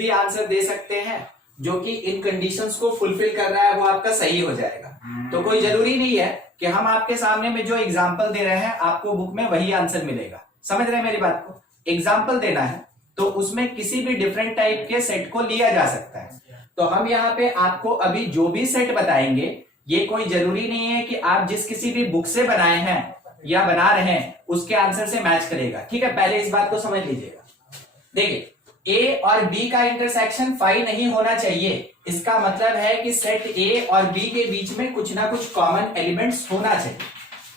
भी आंसर दे सकते हैं जो कि इन कंडीशंस को फुलफिल कर रहा है, वो आपका सही हो जाएगा। तो कोई जरूरी नहीं है कि हम आपके सामने में जो एग्जाम्पल दे रहे हैं आपको बुक में वही आंसर मिलेगा। समझ रहे हैं मेरी बात को? एग्जाम्पल देना है तो उसमें किसी भी डिफरेंट टाइप के सेट को लिया जा सकता है। तो हम यहाँ पे आपको अभी जो भी सेट बताएंगे ये कोई जरूरी नहीं है कि आप जिस किसी भी बुक से बनाए हैं या बना रहे हैं उसके आंसर से मैच करेगा। ठीक है, पहले इस बात को समझ लीजिएगा। देखिए, ए और बी का इंटरसेक्शन 5 नहीं होना चाहिए। इसका मतलब है कि सेट ए और बी के बीच में कुछ ना कुछ कॉमन एलिमेंट्स होना चाहिए।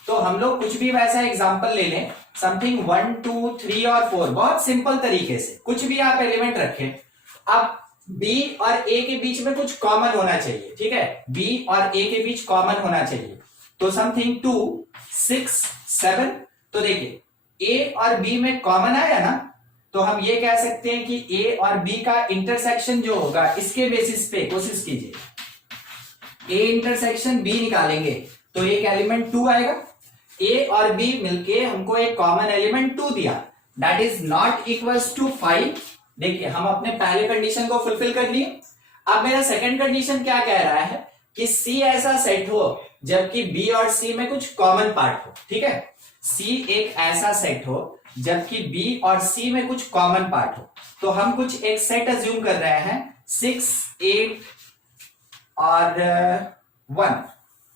तो हम लोग कुछ भी वैसा एग्जांपल ले लें, समथिंग 1 2 3 और 4, बहुत सिंपल तरीके से कुछ भी आप एलिमेंट रखें। अब बी और ए के बीच में कुछ कॉमन होना चाहिए। ठीक है, बी और ए के बीच कॉमन होना चाहिए। तो समथिंग 2 6 7। तो देखिए ए और बी में कॉमन आया ना, तो हम ये कह सकते हैं कि ए और बी का इंटरसेक्शन जो होगा इसके बेसिस पे कोशिश कीजिए। ए इंटरसेक्शन बी निकालेंगे तो एक एलिमेंट 2 आएगा। ए और बी मिलके हमको एक कॉमन एलिमेंट 2 दिया, that is not equals to 5। देखिए, हम अपने पहले कंडीशन को फुलफिल कर लिए। अब मेरा सेकंड कंडीशन क्या कह रहा है कि सी ऐसा सेट हो जबकि बी और सी में कुछ कॉमन पार्ट हो। ठीक है, सी एक ऐसा सेट हो जबकि बी और सी में कुछ कॉमन पार्ट हो। तो हम कुछ एक सेट अज्यूम कर रहे हैं 6 8 और 1।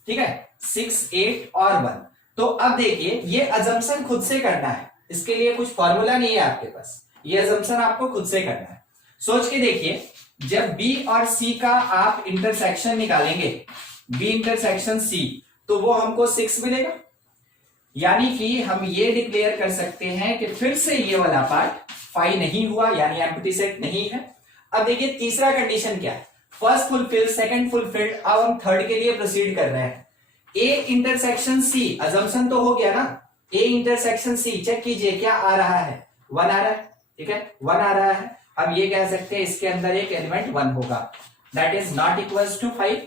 ठीक है, 6 8 और 1। तो अब देखिए, ये अजम्पशन खुद से करना है, इसके लिए कुछ फॉर्मूला नहीं है आपके पास, ये अजम्पशन आपको खुद से करना है। सोच के देखिए, जब बी और सी का आप इंटरसेक्शन निकालेंगे, बी इंटरसेक्शन सी, तो वो हमको 6 मिलेगा। यानी कि हम ये डिक्लेयर कर सकते हैं कि फिर से ये वाला पार्ट 5 नहीं हुआ, यानी एम्प्टी सेट नहीं है। अब देखिए तीसरा कंडीशन क्या है, फर्स्ट फुलफिल, सेकंड फुलफिल्ड। अब हम थर्ड के लिए प्रोसीड कर रहे हैं। ए इंटरसेक्शन सी, अजम्पशन तो हो गया ना, ए इंटरसेक्शन सी, चेक कीजिए क्या आ रहा है, 1 आ रहा है। ठीक है, 1 आ रहा है। हम ये कह सकते हैं इसके अंदर एक एलिमेंट 1 होगा, that is not equals to 5।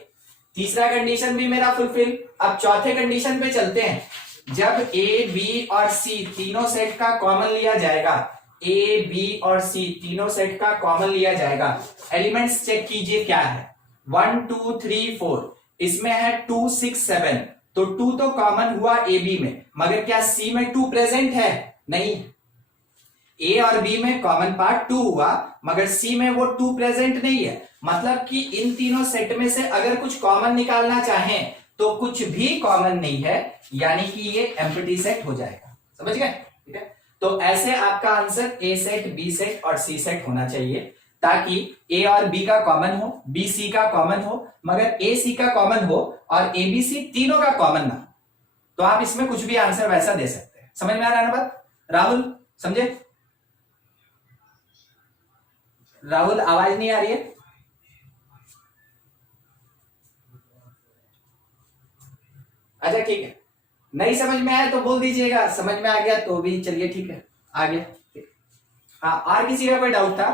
तीसरा कंडीशन भी मेरा फुलफिल। अब चौथे कंडीशन पे चलते हैं। जब ए बी और सी तीनों सेट का कॉमन लिया जाएगा, ए बी और सी तीनों सेट का कॉमन लिया जाएगा, एलिमेंट्स चेक कीजिए क्या है, 1 2 3 4, इसमें है 2 6 7। तो 2 तो कॉमन हुआ ए बी में, मगर क्या सी में 2 प्रेजेंट है? नहीं। ए और बी में कॉमन पार्ट 2 हुआ, मगर सी में वो 2 प्रेजेंट नहीं है। मतलब कि इन तीनों सेट में से अगर कुछ कॉमन निकालना चाहें तो कुछ भी कॉमन नहीं है, यानी कि ये एम्प्टी सेट हो जाएगा। समझ गए? ठीक है, तो ऐसे आपका answer A set, B set और सी सेट होना चाहिए, ताकि ए और बी का कॉमन हो, बी सी का कॉमन हो, मगर ए सी का कॉमन हो और ए बी सी तीनों का कॉमन ना। तो आप इसमें कुछ भी आंसर वैसा दे सकते हैं। समझ में आ रहा है ना बात? राहुल समझे? राहुल आवाज नहीं आ रही है? अच्छा ठीक है, नहीं समझ में आया तो बोल दीजिएगा, समझ में आ गया तो भी चलिए ठीक है, आ गया। हाँ, और किसी का कोई डाउट था?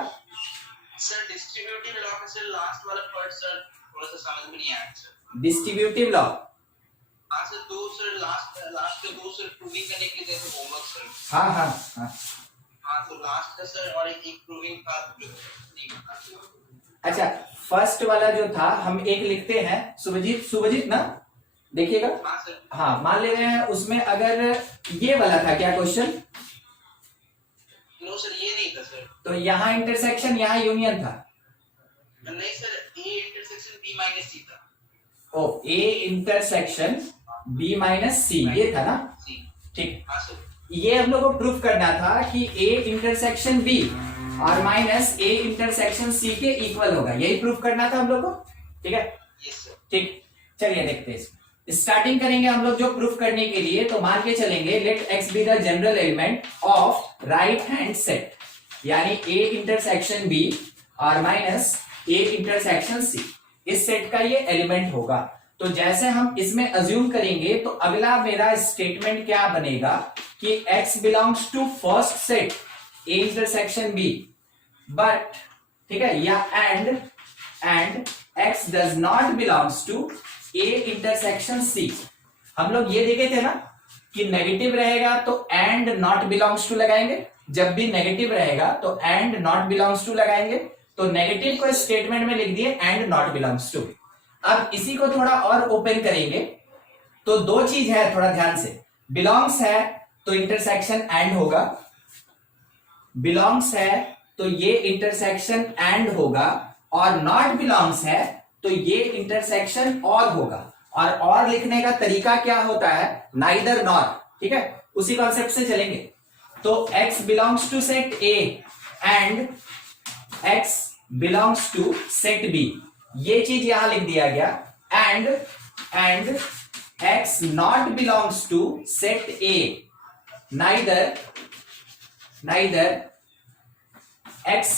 सर डिस्ट्रीब्यूटिव लॉ में सर लास्ट वाला पार्ट सर थोड़ा सा समझ में नहीं आया सर। Distributive law? हाँ सर, दो सर लास्ट के दो सर प्रूविंग करने के लिए तो होमवर्क सर। हाँ हाँ हाँ हाँ, तो लास्ट का सर और एक प्रूविंग था जो नहीं बता। अच्छा, फर्स्ट वाला जो था हम एक लिखते हैं, सुभजीत ना, देखिएगा। हाँ सर। हाँ, मान ले रहे हैं उसमें अगर ये वाला था क्या क्वेश्चन? नो सर, ये नहीं था सर। तो यहाँ इंटरसेक्शन, यहाँ यूनियन था। नहीं sir, A intersection B minus C था। Oh, A intersection B minus C, ये था ना? ठीक। हाँ सर, ये हम लोग को प्रूफ करना था कि ए इंटरसेक्शन बी और माइनस ए इंटरसेक्शन सी के इक्वल होगा, यही प्रूफ करना था हम लोग को। ठीक है, यस सर। ठीक, चलिए देखते हैं इसमें। स्टार्टिंग करेंगे हम लोग जो प्रूफ करने के लिए, तो मान के चलेंगे let X be the general element of right hand set, यानी ए इंटरसेक्शन बी और माइनस ए इंटरसेक्शन सी, इस सेट का ये एलिमेंट होगा। तो जैसे हम इसमें अज्यूम करेंगे तो अगला मेरा स्टेटमेंट क्या बनेगा कि x belongs to first set a intersection b, but ठीक है, या and x does not belongs to a intersection c। हम लोग ये देखे थे ना कि नेगेटिव रहेगा तो एंड नॉट बिलोंग्स टू लगाएंगे, जब भी नेगेटिव रहेगा तो एंड नॉट बिलोंग्स टू लगाएंगे। तो नेगेटिव को स्टेटमेंट में लिख दिए एंड नॉट बिलोंग्स टू। अब इसी को थोड़ा और ओपन करेंगे तो दो चीज है, थोड़ा ध्यान से। बिलोंग्स है तो इंटरसेक्शन एंड होगा, बिलोंग्स है तो ये इंटरसेक्शन एंड होगा, और नॉट बिलोंग्स है तो ये इंटरसेक्शन और होगा। और लिखने का तरीका क्या होता है, नाइदर नॉर, ठीक है, उसी कॉन्सेप्ट से चलेंगे। तो x belongs to set A and x belongs to set B, ये चीज यहां लिख दिया गया। And x not belongs to set A, neither x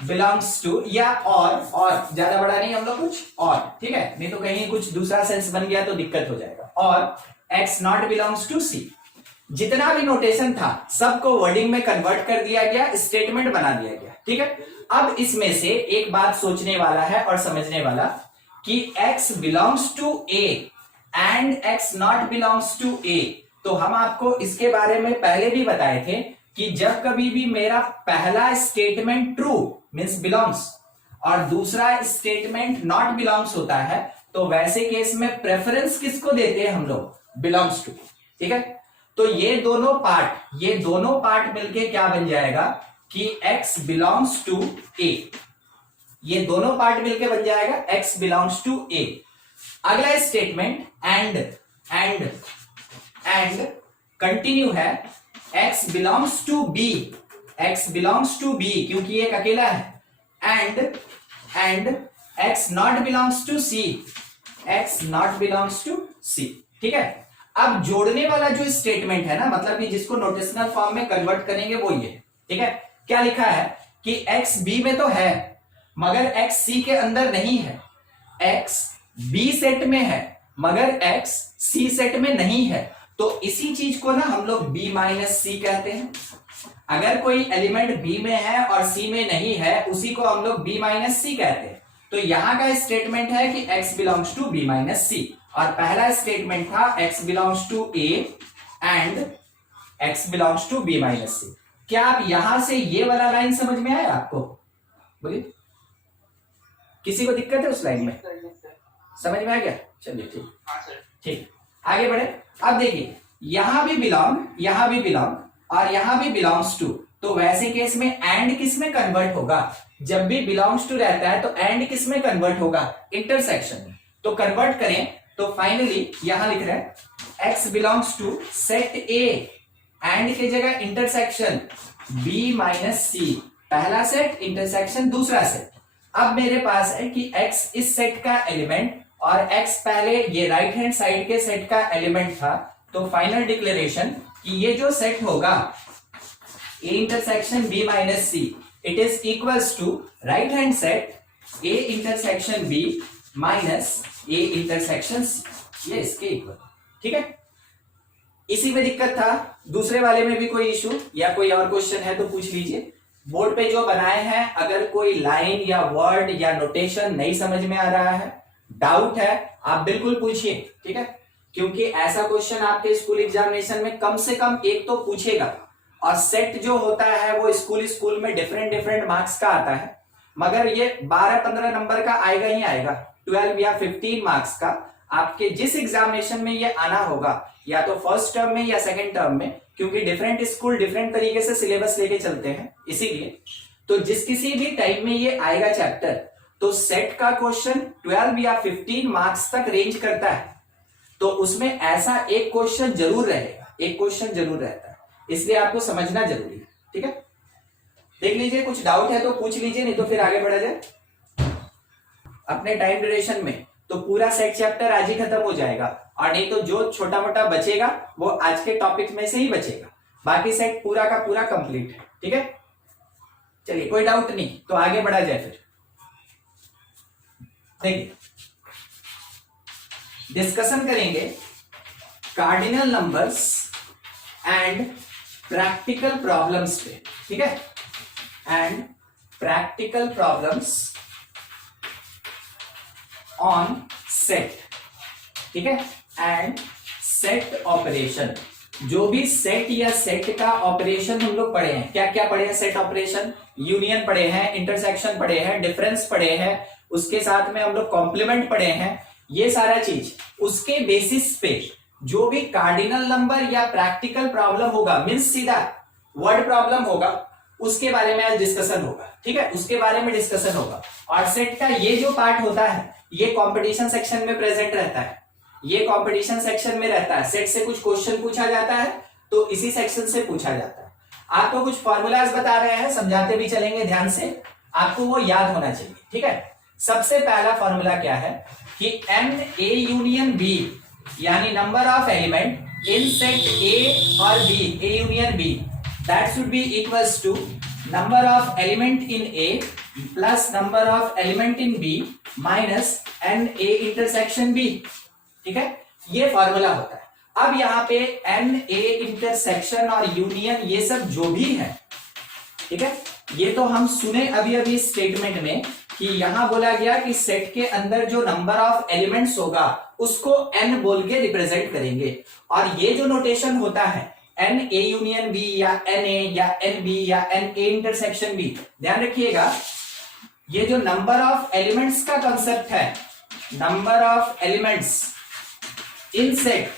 belongs to, या और ज्यादा बड़ा नहीं हम लोग कुछ और, ठीक है, नहीं तो कहीं कुछ दूसरा सेंस बन गया तो दिक्कत हो जाएगा। और x not belongs to C, जितना भी नोटेशन था सबको वर्डिंग में कन्वर्ट कर दिया गया, स्टेटमेंट बना दिया गया, ठीक है। अब इसमें से एक बात सोचने वाला है और समझने वाला कि x belongs to A and x not belongs to A, तो हम आपको इसके बारे में पहले भी बताए थे कि जब कभी भी मेरा पहला स्टेटमेंट ट्रू मींस बिलोंग्स और दूसरा स्टेटमेंट नॉट बिलोंग्स होता है, तो वैसे केस में प्रेफरेंस किसको देते हैं हम लोग, बिलोंग्स टू, ठीक है। तो ये दोनों पार्ट मिलके क्या बन जाएगा कि x बिलोंग्स टू A, ये दोनों पार्ट मिलके बन जाएगा x बिलोंग्स टू A। अगला स्टेटमेंट एंड कंटिन्यू है, x belongs to B, x belongs to B क्योंकि एक अकेला है, and x not belongs to C, x not belongs to C, ठीक है। अब जोड़ने वाला जो स्टेटमेंट है ना, मतलब कि जिसको नोटेशनल फॉर्म में कन्वर्ट करेंगे वो ये, ठीक है। क्या लिखा है कि x B में तो है मगर x C के अंदर नहीं है, x B सेट में है मगर x C सेट में नहीं है, तो इसी चीज को ना हम लोग B माइनस C कहते हैं। अगर कोई एलिमेंट B में है और C में नहीं है, उसी को हम लोग B माइनस C कहते हैं। तो यहां का स्टेटमेंट है कि x belongs to B minus C, और पहला स्टेटमेंट था x belongs to A and x belongs to B minus C। क्या आप यहां से ये वाला लाइन समझ में आया आपको, बोलिए, किसी को दिक्कत है उस लाइन में, समझ में आ गया? चलिए ठीक, हाँ सर, ठीक, आगे बढ़े। अब देखिए यहां भी बिलोंग और यहां भी बिलोंग्स टू, तो वैसे केस में एंड किस में कन्वर्ट होगा, जब भी बिलोंग्स टू रहता है तो एंड किस में कन्वर्ट होगा, इंटरसेक्शन में। तो कन्वर्ट करें तो फाइनली यहां लिख रहे हैं x belongs to set A, and की जगह इंटरसेक्शन B माइनस C, पहला सेट इंटरसेक्शन दूसरा सेट। अब मेरे पास है कि x इस सेट का एलिमेंट और x पहले ये राइट हैंड साइड के सेट का एलिमेंट था, तो फाइनल डिक्लेरेशन कि ये जो सेट होगा A intersection B minus C, it is equals to right hand set A intersection B minus A intersection C, ये इसके इक्वल, ठीक है। इसी में दिक्कत था, दूसरे वाले में भी कोई इशू या कोई और क्वेश्चन है तो पूछ लीजिए। बोर्ड पे जो बनाए हैं, अगर कोई लाइन या वर्ड या नोटेशन नहीं समझ में आ रहा है, डाउट है, आप बिल्कुल पूछिए, ठीक है, क्योंकि ऐसा क्वेश्चन आपके स्कूल एग्जामिनेशन में कम से कम एक तो पूछेगा। और सेट जो होता है वो स्कूल में डिफरेंट मार्क्स का आता है, मगर ये 12-15 नंबर का आएगा ही आएगा, 12 या 15 मार्क्स का आपके जिस एग्जामिनेशन में ये आना होगा, या तो फर्स्ट टर्म में या सेकंड टर्म में, क्योंकि डिफरेंट स्कूल डिफरेंट तरीके से सिलेबस लेके चलते हैं, इसीलिए तो जिस किसी भी टाइम में ये आएगा चैप्टर, तो सेट का क्वेश्चन 12 या 15 मार्क्स तक रेंज करता है, तो उसमें ऐसा एक क्वेश्चन जरूर रहेगा, एक क्वेश्चन जरूर रहता है, इसलिए आपको समझना जरूरी है, ठीक है। देख लीजिए, कुछ डाउट है तो पूछ लीजिए, नहीं तो फिर आगे बढ़ा जाए अपने टाइम ड्यूरेशन में। तो पूरा सेट चैप्टर आज ही खत्म हो जाएगा, और नहीं तो जो छोटा मोटा बचेगा वो आज के टॉपिक में से ही बचेगा, बाकी सेट पूरा का पूरा कंप्लीट है, ठीक है। चलिए, कोई डाउट नहीं, तो आगे बढ़ा जाए फिर। देखिए, डिस्कशन करेंगे cardinal numbers and practical problems पे, ठीक है, and practical problems on set, ठीक है, एंड सेट ऑपरेशन। जो भी सेट या सेट का ऑपरेशन हम लोग पढ़े हैं, क्या क्या पढ़े हैं? सेट ऑपरेशन, यूनियन पढ़े हैं, इंटरसेक्शन पढ़े हैं, डिफरेंस पढ़े हैं, उसके साथ में हम लोग कॉम्प्लीमेंट पढ़े हैं, ये सारा चीज उसके बेसिस पे जो भी कार्डिनल नंबर या प्रैक्टिकल प्रॉब्लम होगा, मींस सीधा वर्ड प्रॉब्लम होगा, उसके बारे में आज डिस्कशन होगा। ठीक है, उसके बारे में डिस्कशन होगा। और सेट का ये जो पार्ट होता है ये कंपटीशन सेक्शन में प्रेजेंट रहता है, ये कंपटीशन सेक्शन में रहता है। सेट से कुछ क्वेश्चन पूछा जाता है तो इसी सेक्शन से पूछा जाता है। आपको कुछ फॉर्मूलाज बता रहे हैं, समझाते भी चलेंगे ध्यान से, आपको वो याद होना चाहिए। ठीक है, सबसे पहला फॉर्मूला क्या है कि एन ए यूनियन बी, यानी number of element in set A और B, A union B, that should be equals to number of element in A plus number of element in B minus N A intersection B. ठीक है, ये formula होता है। अब यहाँ पे N A intersection और यूनियन ये सब जो भी है, ठीक है, ये तो हम सुने अभी अभी स्टेटमेंट में कि यहां बोला गया कि सेट के अंदर जो नंबर ऑफ एलिमेंट्स होगा उसको एन बोल के रिप्रेजेंट करेंगे। और ये जो नोटेशन होता है एन ए यूनियन बी या एन ए या एन बी या एन ए इंटरसेक्शन बी, ध्यान रखिएगा ये जो नंबर ऑफ एलिमेंट्स का कंसेप्ट है, number of elements in set,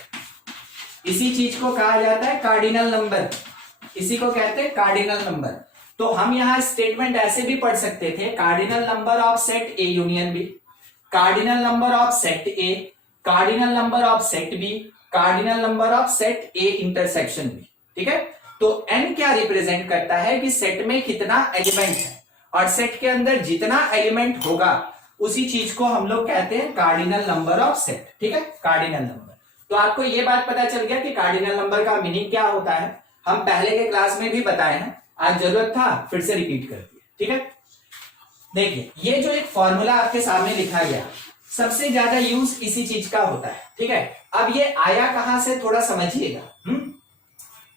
इसी चीज को कहा जाता है कार्डिनल नंबर, इसी को कहते हैं कार्डिनल नंबर। तो हम यहां स्टेटमेंट ऐसे भी पढ़ सकते थे, cardinal number of set A union B, cardinal number of set A, cardinal number of set B, cardinal number of set A intersection B. ठीक है, तो एन क्या रिप्रेजेंट करता है कि सेट में कितना एलिमेंट है, और सेट के अंदर जितना एलिमेंट होगा उसी चीज को हम लोग कहते हैं कार्डिनल नंबर ऑफ सेट। ठीक है, कार्डिनल नंबर। तो आपको ये बात पता चल गया कि कार्डिनल नंबर का मीनिंग क्या होता है, हम पहले के क्लास में भी बताए हैं, आज जरूरत था फिर से रिपीट कर दिए। ठीक है, देखिए ये जो एक फॉर्मूला आपके सामने लिखा गया, सबसे ज्यादा यूज इसी चीज का होता है। ठीक है, अब ये आया कहां से थोड़ा समझिएगा।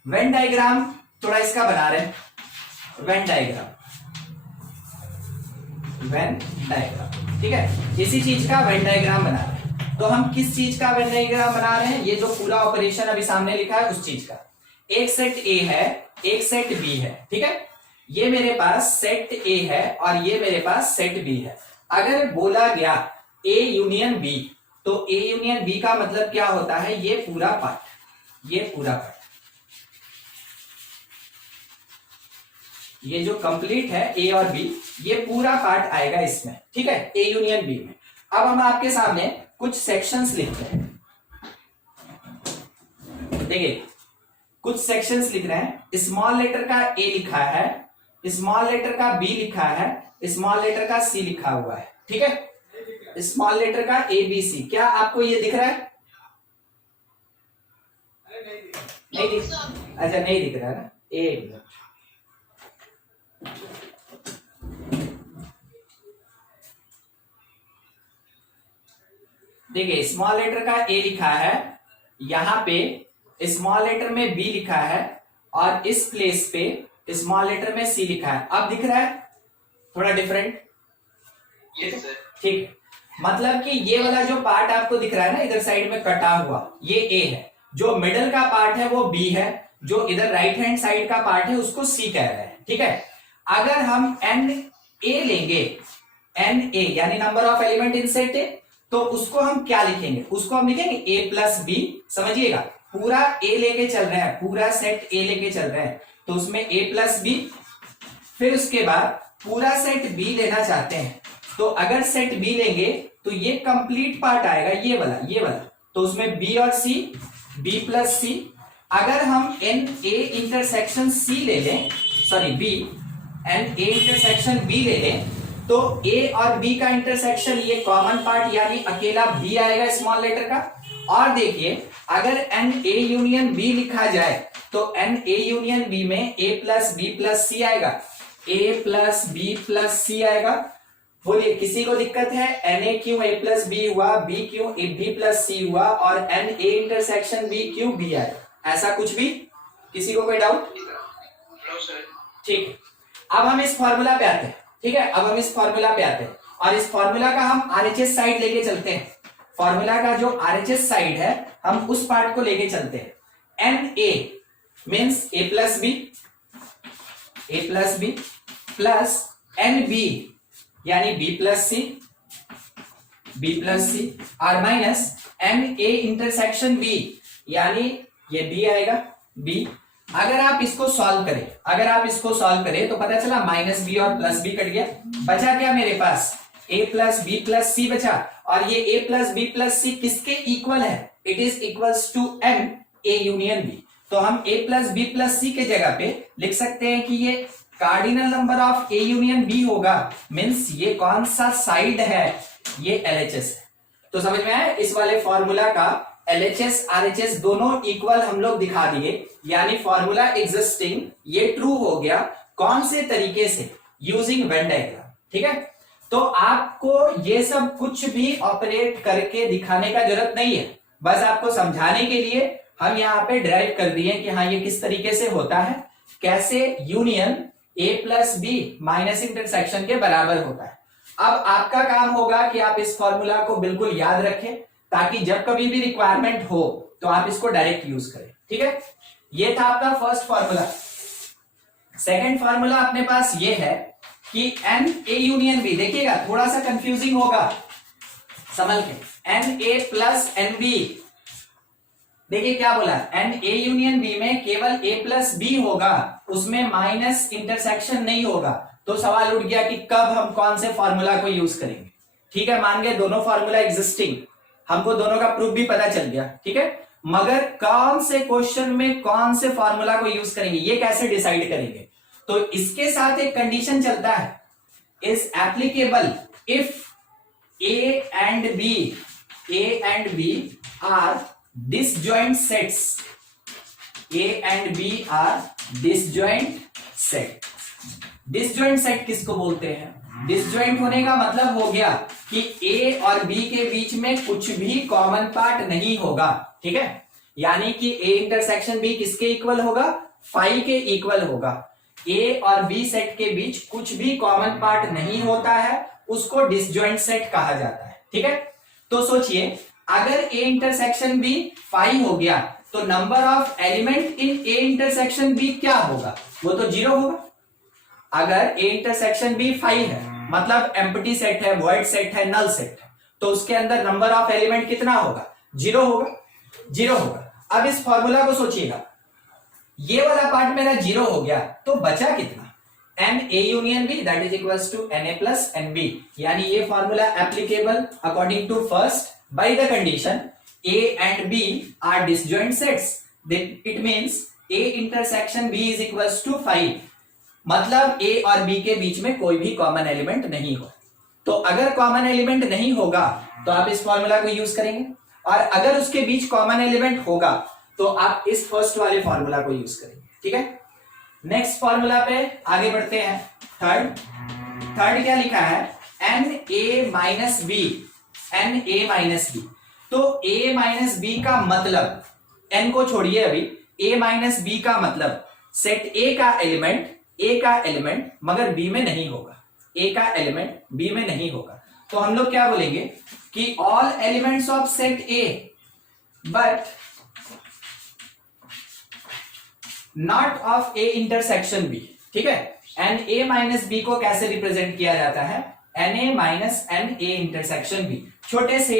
वेन डायग्राम थोड़ा इसका बना रहे हैं, वेन डायग्राम, वेन डायग्राम। ठीक है, इसी चीज का वेन डायग्राम बना रहे हैं। तो हम किस चीज का वेन डायग्राम बना रहे हैं? ये जो पूरा ऑपरेशन अभी सामने लिखा है उस चीज का। एक सेट ए है, एक सेट बी है। ठीक है, ये मेरे पास सेट ए है और ये मेरे पास सेट बी है। अगर बोला गया ए यूनियन बी, तो ए यूनियन बी का मतलब क्या होता है? ये पूरा पार्ट, ये पूरा पार्ट, ये जो कंप्लीट है ए और बी, ये पूरा पार्ट आएगा इसमें। ठीक है, ए यूनियन बी में। अब हम आपके सामने कुछ सेक्शंस लिखते हैं, देखिए कुछ सेक्शंस लिख रहे हैं। स्मॉल लेटर का ए लिखा है, स्मॉल लेटर का बी लिखा है, स्मॉल लेटर का सी लिखा हुआ है। ठीक है, स्मॉल लेटर का ए बी सी, क्या आपको ये दिख रहा है? नहीं दिख, अच्छा नहीं दिख रहा है ना। ए देखिए स्मॉल लेटर का ए लिखा है, यहां पे स्मॉल लेटर में बी लिखा है और इस प्लेस पे स्मॉल लेटर में सी लिखा है। अब दिख रहा है थोड़ा डिफरेंट? Yes sir. ठीक, मतलब कि ये वाला जो पार्ट आपको दिख रहा है ना इधर साइड में कटा हुआ, ये ए है, जो मिडल का पार्ट है वो बी है, जो इधर राइट हैंड साइड का पार्ट है उसको सी कह रहे हैं। ठीक है, अगर हम एन ए लेंगे, एन ए यानी number of element in set A, तो उसको हम क्या लिखेंगे? उसको हम लिखेंगे ए प्लस बी। समझिएगा, पूरा ए लेके चल रहे हैं, पूरा सेट ए लेके चल रहे हैं, तो उसमें ए प्लस बी, फिर उसके बाद पूरा सेट बी लेना चाहते हैं, तो अगर सेट बी लेंगे तो ये कंप्लीट पार्ट आएगा, ये वाला, ये वाला, तो उसमें बी और सी, बी प्लस सी। अगर हम एन ए इंटरसेक्शन सी ले लें, sorry B, N A intersection B ले लें, तो ए और बी का इंटरसेक्शन ये कॉमन पार्ट यानी अकेला बी आएगा स्मॉल लेटर का। और देखिए अगर एन ए यूनियन बी लिखा जाए तो एन ए यूनियन बी में ए प्लस बी प्लस सी आएगा, ए प्लस बी प्लस सी आएगा। बोलिए किसी को दिक्कत है? एन ए क्यों ए प्लस बी हुआ, बी क्यों ए बी प्लस सी हुआ, और एन ए इंटरसेक्शन बी क्यों बी आएगा? ऐसा कुछ भी किसी को कोई डाउट? ठीक है, अब हम इस फॉर्मूला पे आते हैं। ठीक है, अब हम इस फॉर्मूला पे आते हैं और इस फॉर्मूला का हम आरएचएस साइड लेके चलते हैं। फॉर्मूला का जो आरएचएस साइड है हम उस पार्ट को लेके चलते हैं। N A means A plus B plus N B यानी बी प्लस सी और minus N A intersection B यानी ये बी आएगा बी। अगर आप इसको सॉल्व करें तो पता चला माइनस बी और प्लस बी कट गया, बचा क्या मेरे पास a plus B plus C बचा। और ये a plus B plus C किसके इक्वल है? It is equals to m a union b। तो हम a plus B plus C के जगह पे लिख सकते हैं कि ये cardinal number of a union b होगा। मीन्स ये कौन सा साइड है? ये LHS है। तो समझ में आया? इस वाले फॉर्मूला का LHS RHS दोनों इक्वल हम लोग दिखा दिए, यानी फॉर्मूला एग्जिस्टिंग ये ट्रू हो गया। कौन से तरीके से? Using Venn diagram. ठीक है, तो आपको ये सब कुछ भी ऑपरेट करके दिखाने का जरूरत नहीं है, बस आपको समझाने के लिए हम यहाँ पे ड्राइव कर दिए कि हाँ ये किस तरीके से होता है, कैसे union a plus B minus intersection के बराबर होता है। अब आपका काम होगा कि आप इस फॉर्मूला को बिल्कुल याद रखें ताकि जब कभी भी रिक्वायरमेंट हो तो आप इसको डायरेक्ट यूज करें। ठीक है, ये था आपका फर्स्ट फॉर्मूला। सेकंड फॉर्मूला अपने पास ये है कि एन ए यूनियन बी, देखिएगा थोड़ा सा कंफ्यूजिंग होगा, समझ के N A plus N B. देखिए क्या बोला, एन ए यूनियन बी में केवल a प्लस बी होगा, उसमें माइनस इंटरसेक्शन नहीं होगा। तो सवाल उठ गया कि कब हम कौन से फॉर्मूला को यूज करेंगे। ठीक है, मान गए दोनों फॉर्मूला एग्जिस्टिंग, हमको दोनों का प्रूफ भी पता चल गया। ठीक है, मगर कौन से क्वेश्चन में कौन से फॉर्मूला को यूज करेंगे ये कैसे डिसाइड करेंगे? तो इसके साथ एक कंडीशन चलता है, is applicable if A and B are disjoint sets, a and b are disjoint set। disjoint set किसको बोलते हैं? disjoint होने का मतलब हो गया कि a और b के बीच में कुछ भी कॉमन पार्ट नहीं होगा। ठीक है, यानी कि a इंटरसेक्शन b किसके इक्वल होगा? फाई के इक्वल होगा। a और b सेट के बीच कुछ भी कॉमन पार्ट नहीं होता है, उसको डिसजॉइंट सेट कहा जाता है। ठीक है, तो सोचिए अगर a इंटरसेक्शन b फाई हो गया तो number of element in a intersection b क्या होगा? वो तो 0 होगा। अगर a इंटरसेक्शन b फाई है मतलब एम्प्टी सेट है, वॉइड सेट है, नल सेट है, तो उसके अंदर नंबर ऑफ एलिमेंट कितना होगा? 0 होगा। अब इस फॉर्मूला को सोचिएगा, ये वाला पार्ट मेरा 0 हो गया तो बचा कितना? N A union B that is equals to N A plus N B, यानी ये formula applicable according to first by the condition a and b are disjoint sets, then it means a intersection b is equals to 5, मतलब a और b के बीच में कोई भी common element नहीं हो। तो अगर कॉमन एलिमेंट नहीं होगा तो आप इस फॉर्मूला को यूज करेंगे, और अगर उसके बीच कॉमन एलिमेंट होगा तो आप इस फर्स्ट वाले फॉर्मूला को यूज करेंगे। ठीक है, नेक्स्ट फॉर्मूला पे आगे बढ़ते हैं। थर्ड क्या लिखा है? N A minus B, N A minus B. तो a माइनस बी का मतलब, n को छोड़िए अभी, a माइनस बी का मतलब सेट a का एलिमेंट मगर b में नहीं होगा, a का एलिमेंट b में नहीं होगा। तो हम लोग क्या बोलेंगे कि all elements of set a but not of a intersection b। ठीक है, एन ए माइनस बी को कैसे रिप्रेजेंट किया जाता है? N A minus N A intersection B. छोटे से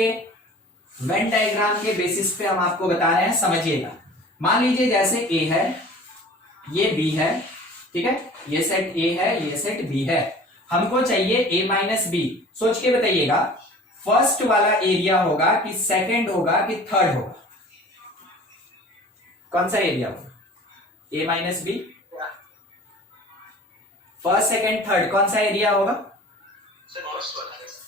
वेन डायग्राम के बेसिस पे हम आपको बता रहे हैं, समझिएगा। मान लीजिए जैसे a है, ये b है, ठीक है, ये सेट a है, ये सेट b है, हमको चाहिए a माइनस बी। सोच के बताइएगा फर्स्ट वाला एरिया होगा कि सेकंड होगा कि थर्ड होगा? कौन सा एरिया होगा? a minus B, first second third, कौन सा एरिया होगा?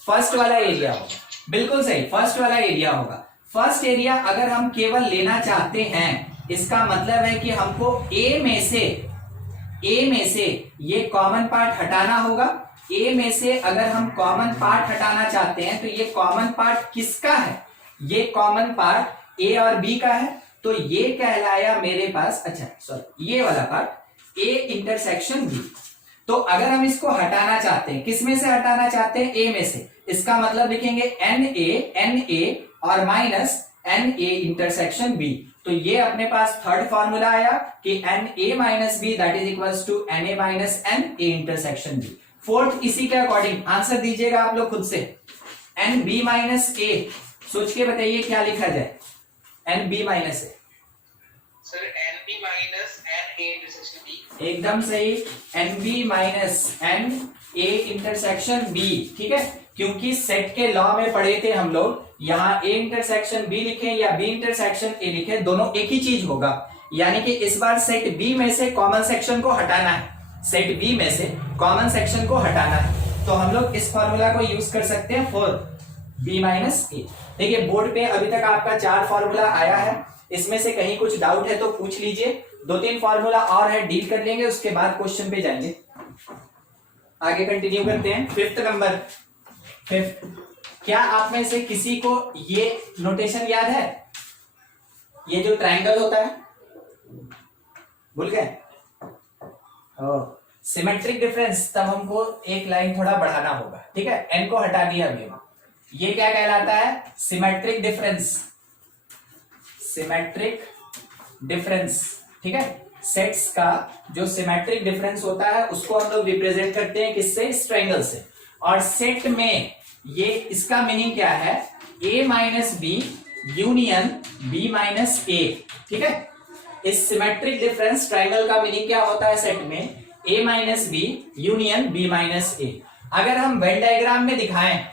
फर्स्ट वाला एरिया होगा। बिल्कुल सही, फर्स्ट वाला एरिया होगा। फर्स्ट एरिया अगर हम केवल लेना चाहते हैं, इसका मतलब है कि हमको a में से ये कॉमन पार्ट हटाना होगा। a में से अगर हम कॉमन पार्ट हटाना चाहते हैं तो ये कॉमन पार्ट किसका है? ये कॉमन पार्ट a और b का है, तो ये कहलाया मेरे पास, अच्छा सॉरी, ये वाला पार्ट a इंटरसेक्शन b। तो अगर हम इसको हटाना चाहते हैं, किस में से हटाना चाहते हैं? a में से। इसका मतलब लिखेंगे एन ए और minus N A intersection b। तो ये अपने पास थर्ड फॉर्मूला आया कि N A minus B that is equals to N A minus N A intersection B. Fourth इसी के अकॉर्डिंग आंसर दीजिएगा आप लोग खुद से। एन बी माइनस ए, सोच के बताइए क्या लिखा जाए। N B minus A sir N B minus N A intersection B. एकदम सही, N B minus N A intersection B. ठीक है, क्योंकि सेट के लॉ में पढ़े थे हम लोग, यहाँ ए इंटरसेक्शन बी लिखे या बी इंटरसेक्शन ए लिखे, दोनों एक ही चीज होगा। यानी कि इस बार सेट बी में से कॉमन सेक्शन को हटाना है, सेट बी में से कॉमन सेक्शन को हटाना है। तो हम लोग इस फॉर्मूला को यूज कर सकते हैं फॉर बी माइनस ए। देखिए बोर्ड पे अभी तक आपका 4 फॉर्मूला आया है, इसमें से कहीं कुछ डाउट है तो पूछ लीजिए। 2-3 फॉर्मूला और है, डील कर लेंगे, उसके बाद क्वेश्चन पे जाएंगे। आगे कंटिन्यू करते हैं। 5th नंबर, 5th, क्या आप में से किसी को ये नोटेशन याद है? ये जो ट्रायंगल होता है, भूल गए? सिमेट्रिक डिफरेंस, तब हमको एक लाइन थोड़ा बढ़ाना होगा। ठीक है, एन को हटा दिया अभी। ये क्या कहलाता है? Symmetric difference. सिमेट्रिक डिफरेंस, ठीक है, सेट्स का जो सिमेट्रिक डिफरेंस होता है उसको हम लोग रिप्रेजेंट करते हैं किससे? इस ट्रायंगल से। और सेट में ये इसका मीनिंग क्या है? a minus B union b minus A. ठीक है, इस सिमेट्रिक डिफरेंस ट्रायंगल का मीनिंग क्या होता है सेट में? a minus B union b minus A. अगर हम वेन डायग्राम में दिखाएं,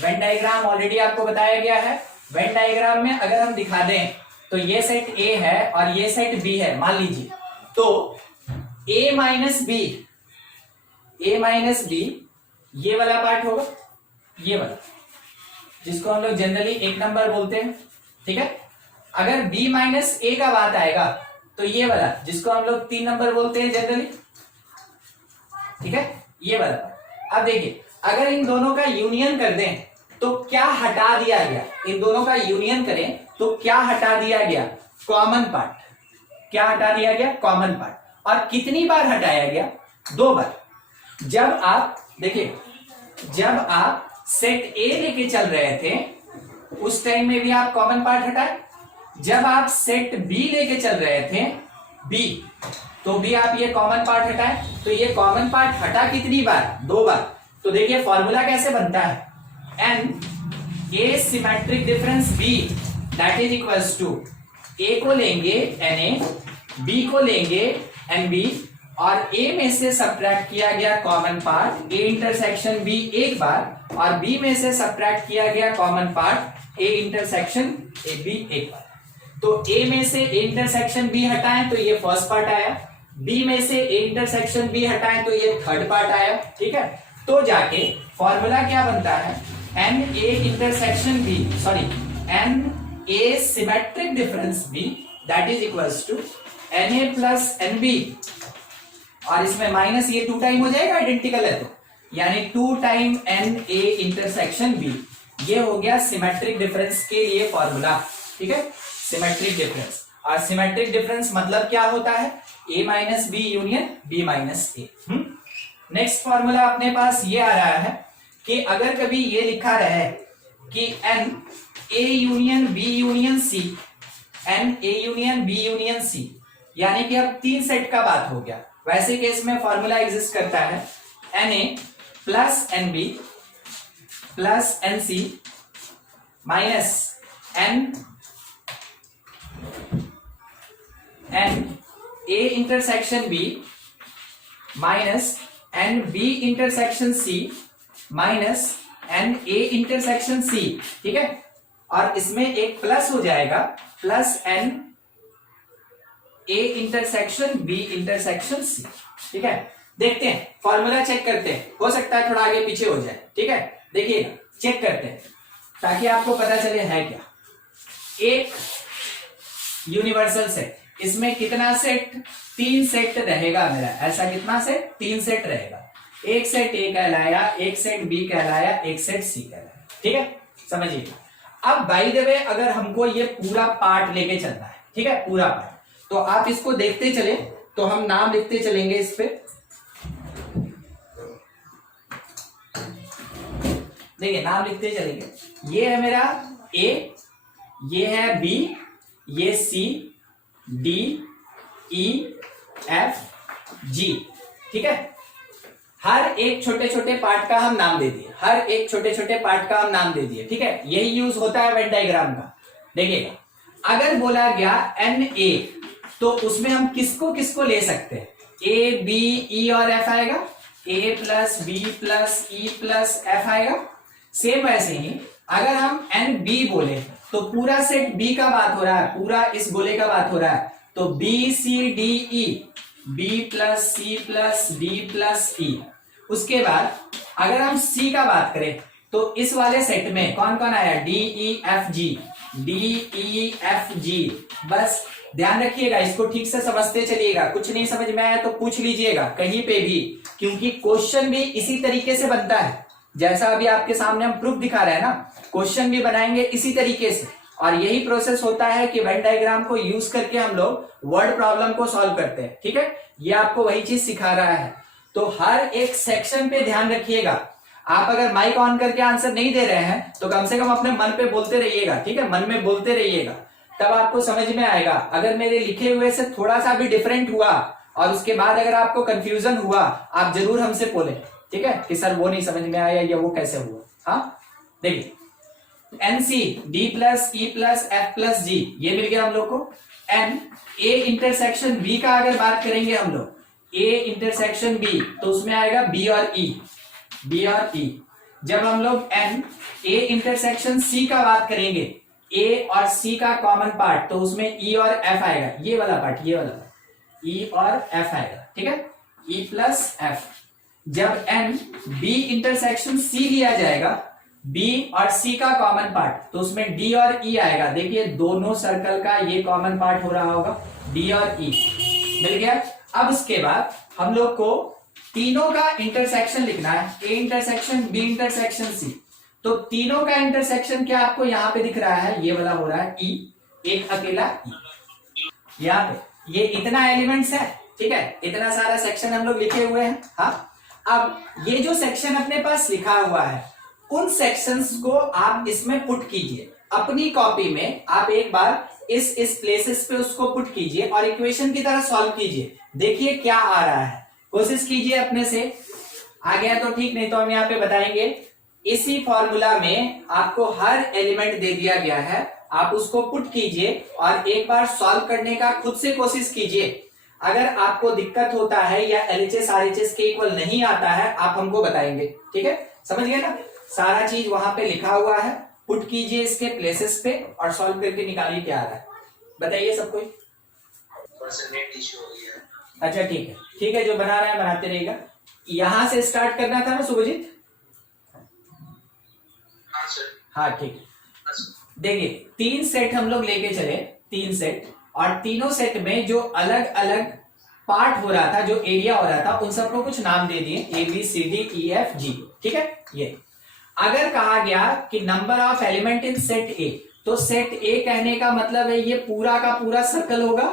वेन डायग्राम ऑलरेडी आपको बताया गया है, वेन डायग्राम में अगर हम दिखा दें तो ये सेट A है और ये सेट B है मान लीजिए, तो A minus B, A minus B ये वाला पार्ट होगा, ये वाला जिसको हम लोग जनरली 1 नंबर बोलते हैं। ठीक है, अगर B माइनस ए का बात आएगा तो ये वाला जिसको हम लोग 3 नंबर बोलते हैं जनरली। ठीक है, ये वाला। अब देखिए अगर इन दोनों का यूनियन कर दें तो क्या हटा दिया गया? इन दोनों का यूनियन करें तो क्या हटा दिया गया? Common part. क्या हटा दिया गया? Common part. और कितनी बार हटाया गया? 2 बार। जब आप देखिए, जब आप सेट ए लेके चल रहे थे उस टाइम में भी आप कॉमन पार्ट हटाए। जब आप सेट बी लेके चल रहे थे बी, तो भी आप ये कॉमन पार्ट हटाए। तो ये कॉमन पार्ट हटा कितनी बार? 2 बार। तो देखिए फॉर्मूला कैसे बनता है? N A symmetric difference B that is equals to A को लेंगे एन ए, बी को लेंगे एन बी, और ए में से सब्ट्रैक्ट किया गया common part A intersection B एक बार, और बी में से सब्ट्रैक्ट किया गया common part A intersection A B एक बार। तो ए में से ए इंटरसेक्शन बी हटाएं तो ये फर्स्ट पार्ट आया, बी में से ए इंटरसेक्शन बी हटाएं तो ये थर्ड पार्ट आया। ठीक है, तो जाके फॉर्मूला क्या बनता है? N A intersection B, sorry N A symmetric difference B that is equals to N A plus N B, और इसमें माइनस ये 2 टाइम हो जाएगा, आइडेंटिकल है तो, यानी 2 time N A intersection B. ये हो गया सिमेट्रिक डिफरेंस के लिए फॉर्मूला। ठीक है, सिमेट्रिक डिफरेंस। और सिमेट्रिक डिफरेंस मतलब क्या होता है? a minus B union b minus A. Next formula अपने पास ये आ रहा है कि अगर कभी ये लिखा रहे कि n a union b union c, n a union b union c, यानी कि अब 3 सेट का बात हो गया। वैसे केस में फॉर्मूला एग्जिस्ट करता है na plus nb plus nc minus n a intersection b minus n b intersection c minus n a intersection c। ठीक है, और इसमें एक प्लस हो जाएगा, plus n a intersection b intersection c। ठीक है, देखते हैं फॉर्मूला चेक करते हैं, हो सकता है थोड़ा आगे पीछे हो जाए। ठीक है, देखिए चेक करते हैं ताकि आपको पता चले है क्या। एक यूनिवर्सल सेट, इसमें कितना सेट? 3 सेट रहेगा मेरा। ऐसा कितना सेट? 3 सेट रहेगा। एक सेट ए कहलाया, एक सेट बी कहलाया, एक सेट सी कहलाया। ठीक है, समझिएगा। अब बाय द वे अगर हमको ये पूरा पार्ट लेके चलना है, ठीक है, पूरा पार्ट, तो आप इसको देखते चले, तो हम नाम लिखते चलेंगे इस पे। देखिए नाम लिखते चलेंगे। ये है मेरा ए, ये है बी, ये सी डी ई एफ जी, ठीक है। हर एक छोटे छोटे पार्ट का हम नाम दे दिए, हर एक छोटे छोटे पार्ट का हम नाम दे दिए, ठीक है। यही यूज होता है वेन डायग्राम का। देखिएगा, अगर बोला गया एन ए, तो उसमें हम किसको किसको ले सकते हैं? ए बी ई और एफ आएगा, A plus B plus E plus F आएगा। सेम वैसे ही अगर हम एन बी बोले तो पूरा सेट बी का बात हो रहा है, पूरा इस गोले का बात हो रहा है, तो B C D E, B plus C plus D plus E. उसके बाद अगर हम सी का बात करें तो इस वाले सेट में कौन कौन आया? डी ई एफ जी, डी ई एफ जी। बस ध्यान रखिएगा, इसको ठीक से समझते चलिएगा, कुछ नहीं समझ में आया तो पूछ लीजिएगा कहीं पे भी, क्योंकि क्वेश्चन भी इसी तरीके से बनता है। जैसा अभी आपके सामने हम प्रूफ दिखा रहे हैं ना, क्वेश्चन भी बनाएंगे इसी तरीके से। और यही प्रोसेस होता है कि वेन डायग्राम को यूज करके हम लोग वर्ड प्रॉब्लम को सॉल्व करते हैं, ठीक है। ये आपको वही चीज सिखा रहा है। तो हर एक सेक्शन पे ध्यान रखिएगा। आप अगर माइक ऑन करके आंसर नहीं दे रहे हैं तो कम से कम अपने मन पे बोलते रहिएगा, ठीक है, मन में बोलते रहिएगा, तब आपको समझ में आएगा। अगर मेरे लिखे हुए से थोड़ा सा भी डिफरेंट हुआ और उसके बाद अगर आपको कंफ्यूजन हुआ, आप जरूर हमसे बोले, ठीक है, कि सर वो नहीं समझ में आया या वो कैसे हुआ। हाँ, देखिए n C D plus E plus F plus G, ये मिल गया हम लोग को। एन ए इंटरसेक्शन बी का अगर बात करेंगे हम लोग, ए इंटरसेक्शन बी, तो उसमें आएगा बी और ई, बी और ई। जब हम लोग एन ए इंटरसेक्शन सी का बात करेंगे, ए और सी का कॉमन पार्ट, तो उसमें ई और एफ आएगा, ये वाला पार्ट, ये वाला ई और एफ आएगा, ठीक है, ई प्लस एफ। जब एन बी इंटरसेक्शन सी लिया जाएगा, बी और सी का कॉमन पार्ट, तो उसमें डी और ई आएगा। देखिए दोनों सर्कल का ये कॉमन पार्ट हो रहा होगा, डी और ई मिल गया। अब उसके बाद हम लोग को तीनों का इंटरसेक्शन लिखना है, A intersection B intersection C. तो तीनों का इंटरसेक्शन क्या आपको यहाँ पे दिख रहा है? ये वाला हो रहा है ई, एक अकेला ई। यहाँ पे ये इतना एलिमेंट्स है, ठीक है, इतना सारा सेक्शन हम लोग लिखे हुए हैं। हाँ, अब ये जो सेक्शन अपने पास लिखा हुआ है, उन सेक्शंस को आप इसमें पुट कीजिए अपनी कॉपी में। आप एक बार इस प्लेसेस पे उसको पुट कीजिए और इक्वेशन की तरह सॉल्व कीजिए, देखिए क्या आ रहा है। कोशिश कीजिए अपने से, आ गया तो ठीक, नहीं तो हम यहाँ पे बताएंगे। इसी फॉर्मूला में आपको हर एलिमेंट दे दिया गया है, आप उसको पुट कीजिए और एक बार सॉल्व करने का खुद से कोशिश कीजिए। अगर आपको दिक्कत होता है या एलएचएस आरएचएस के इक्वल नहीं आता है, आप हमको बताएंगे, ठीक है, समझ गए ना। सारा चीज वहां पे लिखा हुआ है, पुट कीजिए इसके प्लेसेस पे और सॉल्व करके निकालिए क्या आ रहा है। बताइए सब कोई। नेट इशू हो गया। अच्छा ठीक है, ठीक है, जो बना रहा है बनाते रहेगा। यहां से स्टार्ट करना था ना शुभजीत? हाँ सर। हाँ ठीक है। देखिए 3 सेट हम लोग लेके चले, 3 सेट, और तीनों सेट में जो अलग अलग पार्ट हो रहा था, जो एरिया हो रहा था, उन सबको कुछ नाम दे दिए, A B C D E F G, ठीक है। ये अगर कहा गया कि number of element in set A, तो सेट ए कहने का मतलब है ये पूरा का पूरा सर्कल होगा,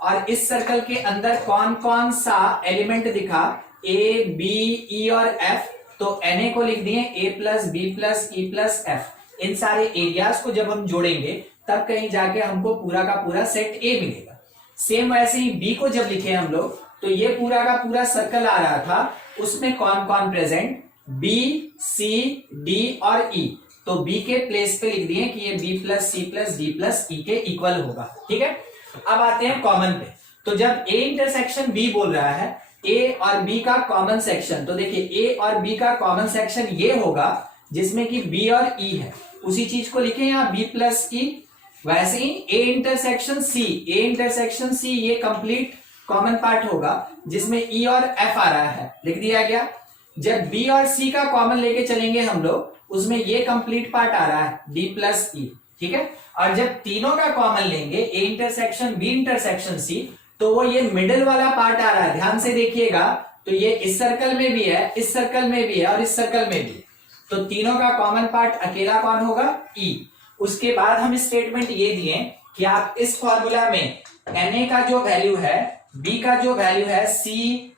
और इस सर्कल के अंदर कौन कौन सा एलिमेंट दिखा, ए बी ई और एफ, तो एन को लिख दिए A plus B plus E plus F. इन सारे एरियाज को जब हम जोड़ेंगे तब कहीं जाके हमको पूरा का पूरा सेट ए मिलेगा। सेम वैसे ही बी को जब लिखे हम लोग, तो ये पूरा का पूरा सर्कल आ रहा था, उसमें कौन कौन प्रेजेंट, बी सी डी और ई, तो बी के प्लेस पे लिख दिए कि ये B plus C plus D plus E के इक्वल होगा, ठीक है। अब आते हैं कॉमन पे, तो जब ए इंटरसेक्शन बी बोल रहा है, ए और बी का कॉमन सेक्शन, तो देखिए ए और बी का कॉमन सेक्शन ये होगा जिसमें कि बी और ई है, उसी चीज को लिखे यहाँ बी प्लस ई। वैसे ही ए इंटरसेक्शन सी, ए इंटरसेक्शन सी ये कंप्लीट कॉमन पार्ट होगा जिसमें ई और एफ आ रहा है, लिख दिया गया। जब बी और सी का कॉमन लेके चलेंगे हम लोग, उसमें ये कंप्लीट पार्ट आ रहा है डी प्लस ई, ठीक है। और जब तीनों का कॉमन लेंगे, A intersection B intersection C, तो वो ये मिडिल वाला पार्ट आ रहा है, ध्यान से देखिएगा, तो ये इस सर्कल में भी है, इस सर्कल में भी है और इस सर्कल में भी है, तो तीनों का कॉमन पार्ट अकेला कौन होगा, ई। उसके बाद हम स्टेटमेंट ये दिए कि आप इस फॉर्मूला में Na का जो वैल्यू है, B का जो वैल्यू है, C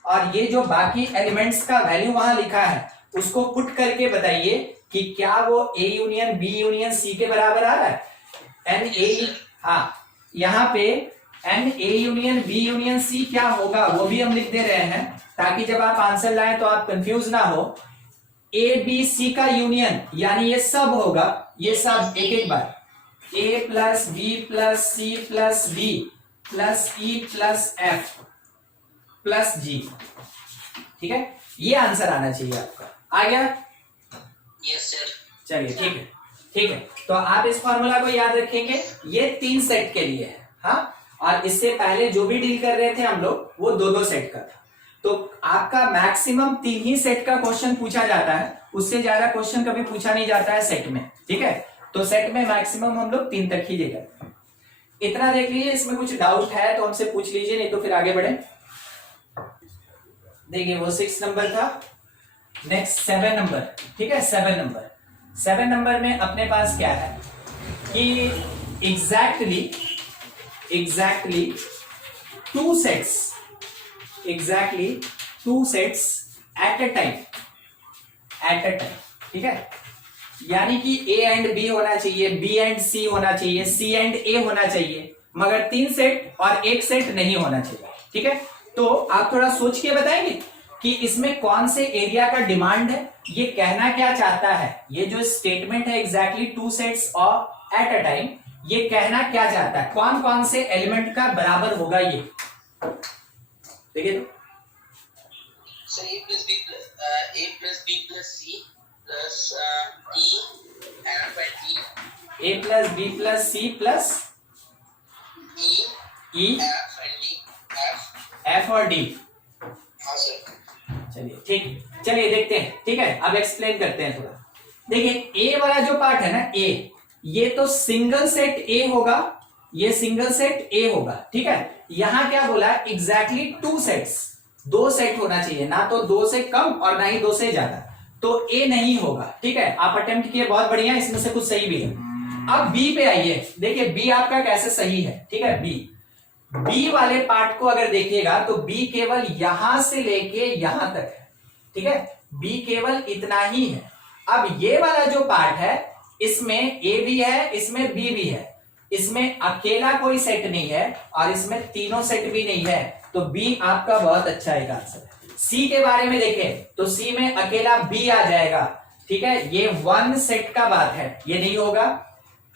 और ये जो बाकी एलिमेंट्स का वैल्यू वहां लिखा है, उसको पुट करके बताइए कि क्या वो A union B union C के बराबर आ रहा है। Na, हाँ, यहाँ पे N A union B union C क्या होगा वो भी हम लिख दे रहे हैं, ताकि जब आप आंसर लाएं तो आप कंफ्यूज ना हो। ए बी सी का यूनियन यानी ये सब होगा, ये सब एक एक बार, A plus B plus C plus D plus E plus F plus G. ठीक है, ये आंसर आना चाहिए आपका। आ गया? Yes sir. चलिए ठीक है, ठीक है। तो आप इस फॉर्मूला को याद रखेंगे, ये 3 सेट के लिए है। हाँ, और इससे पहले जो भी डील कर रहे थे हम लोग वो 2-2 सेट का था। तो आपका मैक्सिमम 3 ही सेट का क्वेश्चन पूछा जाता है, उससे ज्यादा क्वेश्चन कभी पूछा नहीं जाता है सेट में। ठीक है, तो सेट में मैक्सिमम हम लोग 3 तक ही लेकर। इतना देख लीजिए, इसमें कुछ डाउट है तो हमसे पूछ लीजिए, नहीं तो फिर आगे बढ़े। देखिए वो 6 नंबर था, नेक्स्ट 7 नंबर। ठीक है, 7 नंबर में अपने पास क्या है कि exactly 2 sets at a time. ठीक है, यानी कि ए एंड बी होना चाहिए, बी एंड सी होना चाहिए, सी एंड ए होना चाहिए, मगर 3 सेट और 1 सेट नहीं होना चाहिए। ठीक है, तो आप थोड़ा सोच के बताएंगे कि इसमें कौन से एरिया का डिमांड है, ये कहना क्या चाहता है। ये जो स्टेटमेंट है exactly 2 sets of eight a time, ये कहना क्या चाहता है, कौन कौन से एलिमेंट का बराबर होगा ये। देखिए तो sir A plus B plus C plus E F and D. A plus B plus C plus E F and D. F और डी। हाँ सर। चलिए ठीक, चलिए देखते हैं। ठीक है, अब एक्सप्लेन करते हैं थोड़ा। देखिए ए वाला जो पार्ट है ना, ए, ये तो सिंगल सेट ए होगा, ये सिंगल सेट ए होगा। ठीक है, यहां क्या बोला, एग्जैक्टली 2 सेट्स, 2 सेट होना चाहिए, ना तो 2 से कम और ना ही 2 से ज्यादा, तो ए नहीं होगा। ठीक है, आप अटेम्प्ट किए, बहुत बढ़िया, इसमें से कुछ सही भी है। अब बी पे आइए, देखिए बी आपका कैसे सही है। ठीक है, बी वाले पार्ट को अगर देखिएगा तो बी केवल यहां से लेके यहां तक है। ठीक है, बी केवल इतना ही है। अब ये वाला जो पार्ट है, इसमें ए भी है, इसमें बी भी है, इसमें अकेला कोई सेट नहीं है और इसमें तीनों सेट भी नहीं है, तो बी आपका बहुत अच्छा एक आंसर है। सी के बारे में देखें तो सी में अकेला बी आ जाएगा। ठीक है, ये 1 सेट का बात है, ये नहीं होगा।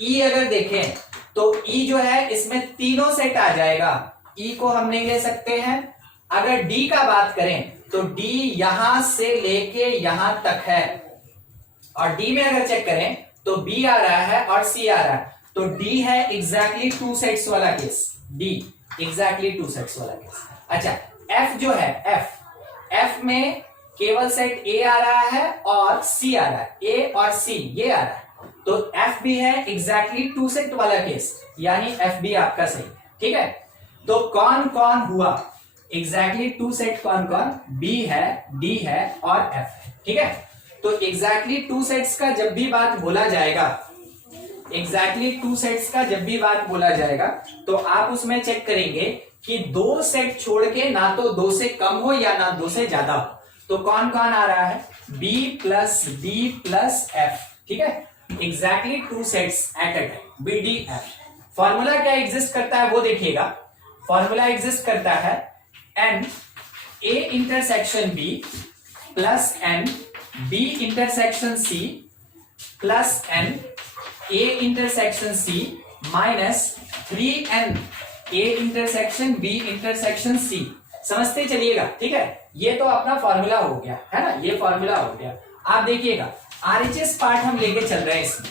ई अगर देखें तो ई जो है इसमें तीनों सेट आ जाएगा, ई को हम नहीं ले सकते हैं। अगर डी का बात करें तो डी यहां से लेके यहां तक है, और डी में अगर चेक करें तो बी आ रहा है और सी आ रहा है, तो डी है एग्जैक्टली 2 सेट्स वाला केस, डी एग्जैक्टली 2 सेट्स वाला केस। अच्छा, एफ जो है, एफ में केवल सेट ए आ रहा है और सी आ रहा है, ए और सी ये आ रहा है, तो एफ भी है एग्जैक्टली 2 सेट वाला केस, यानी एफ भी आपका सही। ठीक है, तो कौन कौन हुआ एग्जैक्टली 2 सेट, कौन कौन, बी है, डी है और एफ है। ठीक है, तो एग्जैक्टली 2 सेट्स का जब भी बात बोला जाएगा, एग्जैक्टली 2 सेट्स का जब भी बात बोला जाएगा तो आप उसमें चेक करेंगे कि 2 सेट छोड़ के ना तो 2 से कम हो या ना 2 से ज्यादा हो, तो कौन कौन आ रहा है, B plus D plus F. ठीक है, exactly 2 sets at a time, B D F. Formula क्या एग्जिस्ट करता है वो देखिएगा, फॉर्मूला एग्जिस्ट करता है N A intersection B plus N B intersection C plus N A intersection C minus 3n A intersection B intersection C. समझते चलिएगा। ठीक है, ये तो अपना फॉर्मूला हो गया है ना, ये फॉर्मूला हो गया। आप देखिएगा आरएचएस पार्ट हम लेके चल रहे हैं इसमें,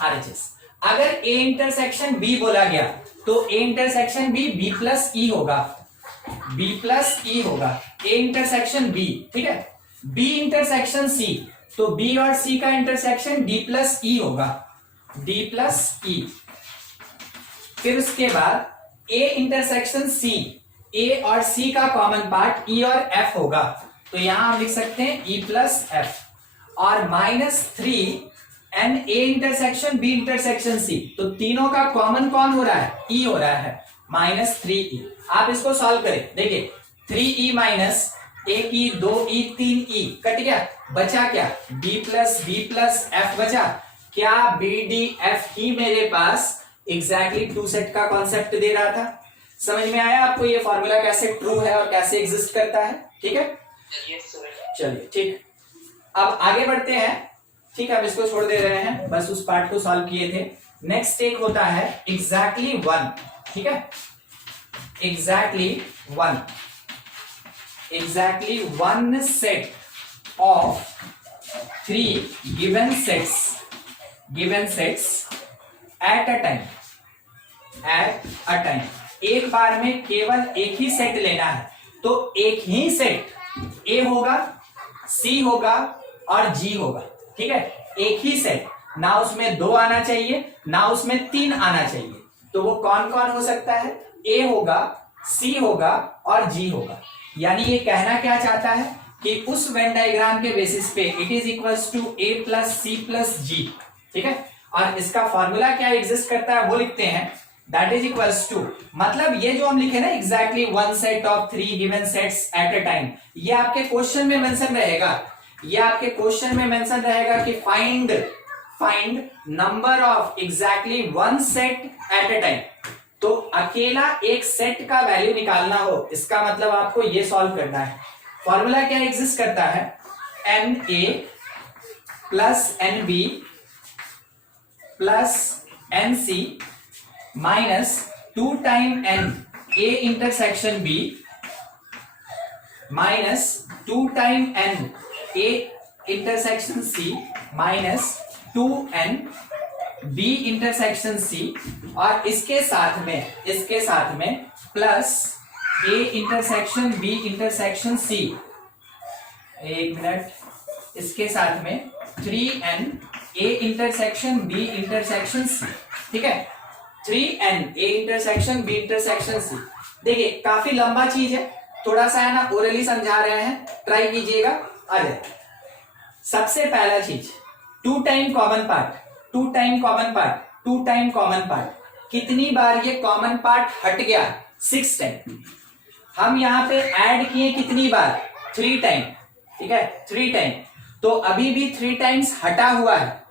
आरएचएस अगर ए इंटरसेक्शन बी बोला गया तो A intersection B B plus E होगा, बी प्लस ई होगा, ए इंटरसेक्शन बी। ठीक है, बी इंटरसेक्शन सी, तो बी और सी का इंटरसेक्शन डी प्लस ई होगा, डी प्लस ई। फिर उसके बाद ए इंटरसेक्शन सी, ए और सी का कॉमन पार्ट ई और एफ होगा, तो यहां हम लिख सकते हैं ई प्लस एफ, और minus 3n A intersection B intersection C, तो तीनों का कॉमन कौन हो रहा है, ई हो रहा है, माइनस 3e। आप इसको सॉल्व करें, देखिए 3e minus 1e 2e 3e cut गया, बचा क्या, b प्लस एफ बचा। क्या बी डी एफ ही मेरे पास एग्जैक्टली टू सेट का कॉन्सेप्ट दे रहा था। समझ में आया आपको ये फॉर्मूला कैसे ट्रू है और कैसे एग्जिस्ट करता है? ठीक है, यस सर। चलिए ठीक, अब आगे बढ़ते हैं। ठीक है, अब इसको छोड़ दे रहे हैं, बस उस पार्ट को सॉल्व किए थे। नेक्स्ट एक होता है एग्जैक्टली वन। ठीक है, exactly one set of 3 given sets at a time. एक बार में केवल एक ही सेट लेना है, तो एक ही सेट ए होगा, सी होगा और जी होगा। ठीक है, एक ही सेट, ना उसमें 2 आना चाहिए ना उसमें 3 आना चाहिए। तो वो कौन कौन हो सकता है? ए होगा, सी होगा और जी होगा। यानी ये कहना क्या चाहता है कि उस वेन डायग्राम के बेसिस पे it is equals to A plus C plus G. ठीक है, और इसका फॉर्मूला क्या एग्जिस्ट करता है वो लिखते हैं, दैट इज इक्वल्स टू, मतलब ये जो हम लिखे ना exactly one set of 3 given sets at a time, ये आपके क्वेश्चन में मेंशन रहेगा। ये आपके क्वेश्चन में मेंशन रहेगा कि find number of exactly one set eight a time. तो अकेला एक सेट का वैल्यू निकालना हो, इसका मतलब आपको ये सॉल्व करना है। फॉर्मूला क्या एग्जिस्ट करता है? N A plus N B plus N C minus 2 time N A intersection B minus 2 time N A intersection C minus 2 N B intersection C, और इसके साथ में plus A intersection B intersection C, एक minute, इसके साथ में 3n A intersection B intersection C. ठीक है, 3n A intersection B intersection C. देखिए काफी लंबा चीज है, थोड़ा सा है ना ओरली समझा रहे हैं, ट्राई कीजिएगा। आ जाए, सबसे पहला चीज 2 टाइम कॉमन पार्ट। कितनी बार ये कॉमन पार्ट हट गया? 6 टाइम। हम यहां पे ऐड किए कितनी बार? 3 टाइम। ठीक है, 3 टाइम, तो अभी भी 3 टाइम्स हटा हुआ है।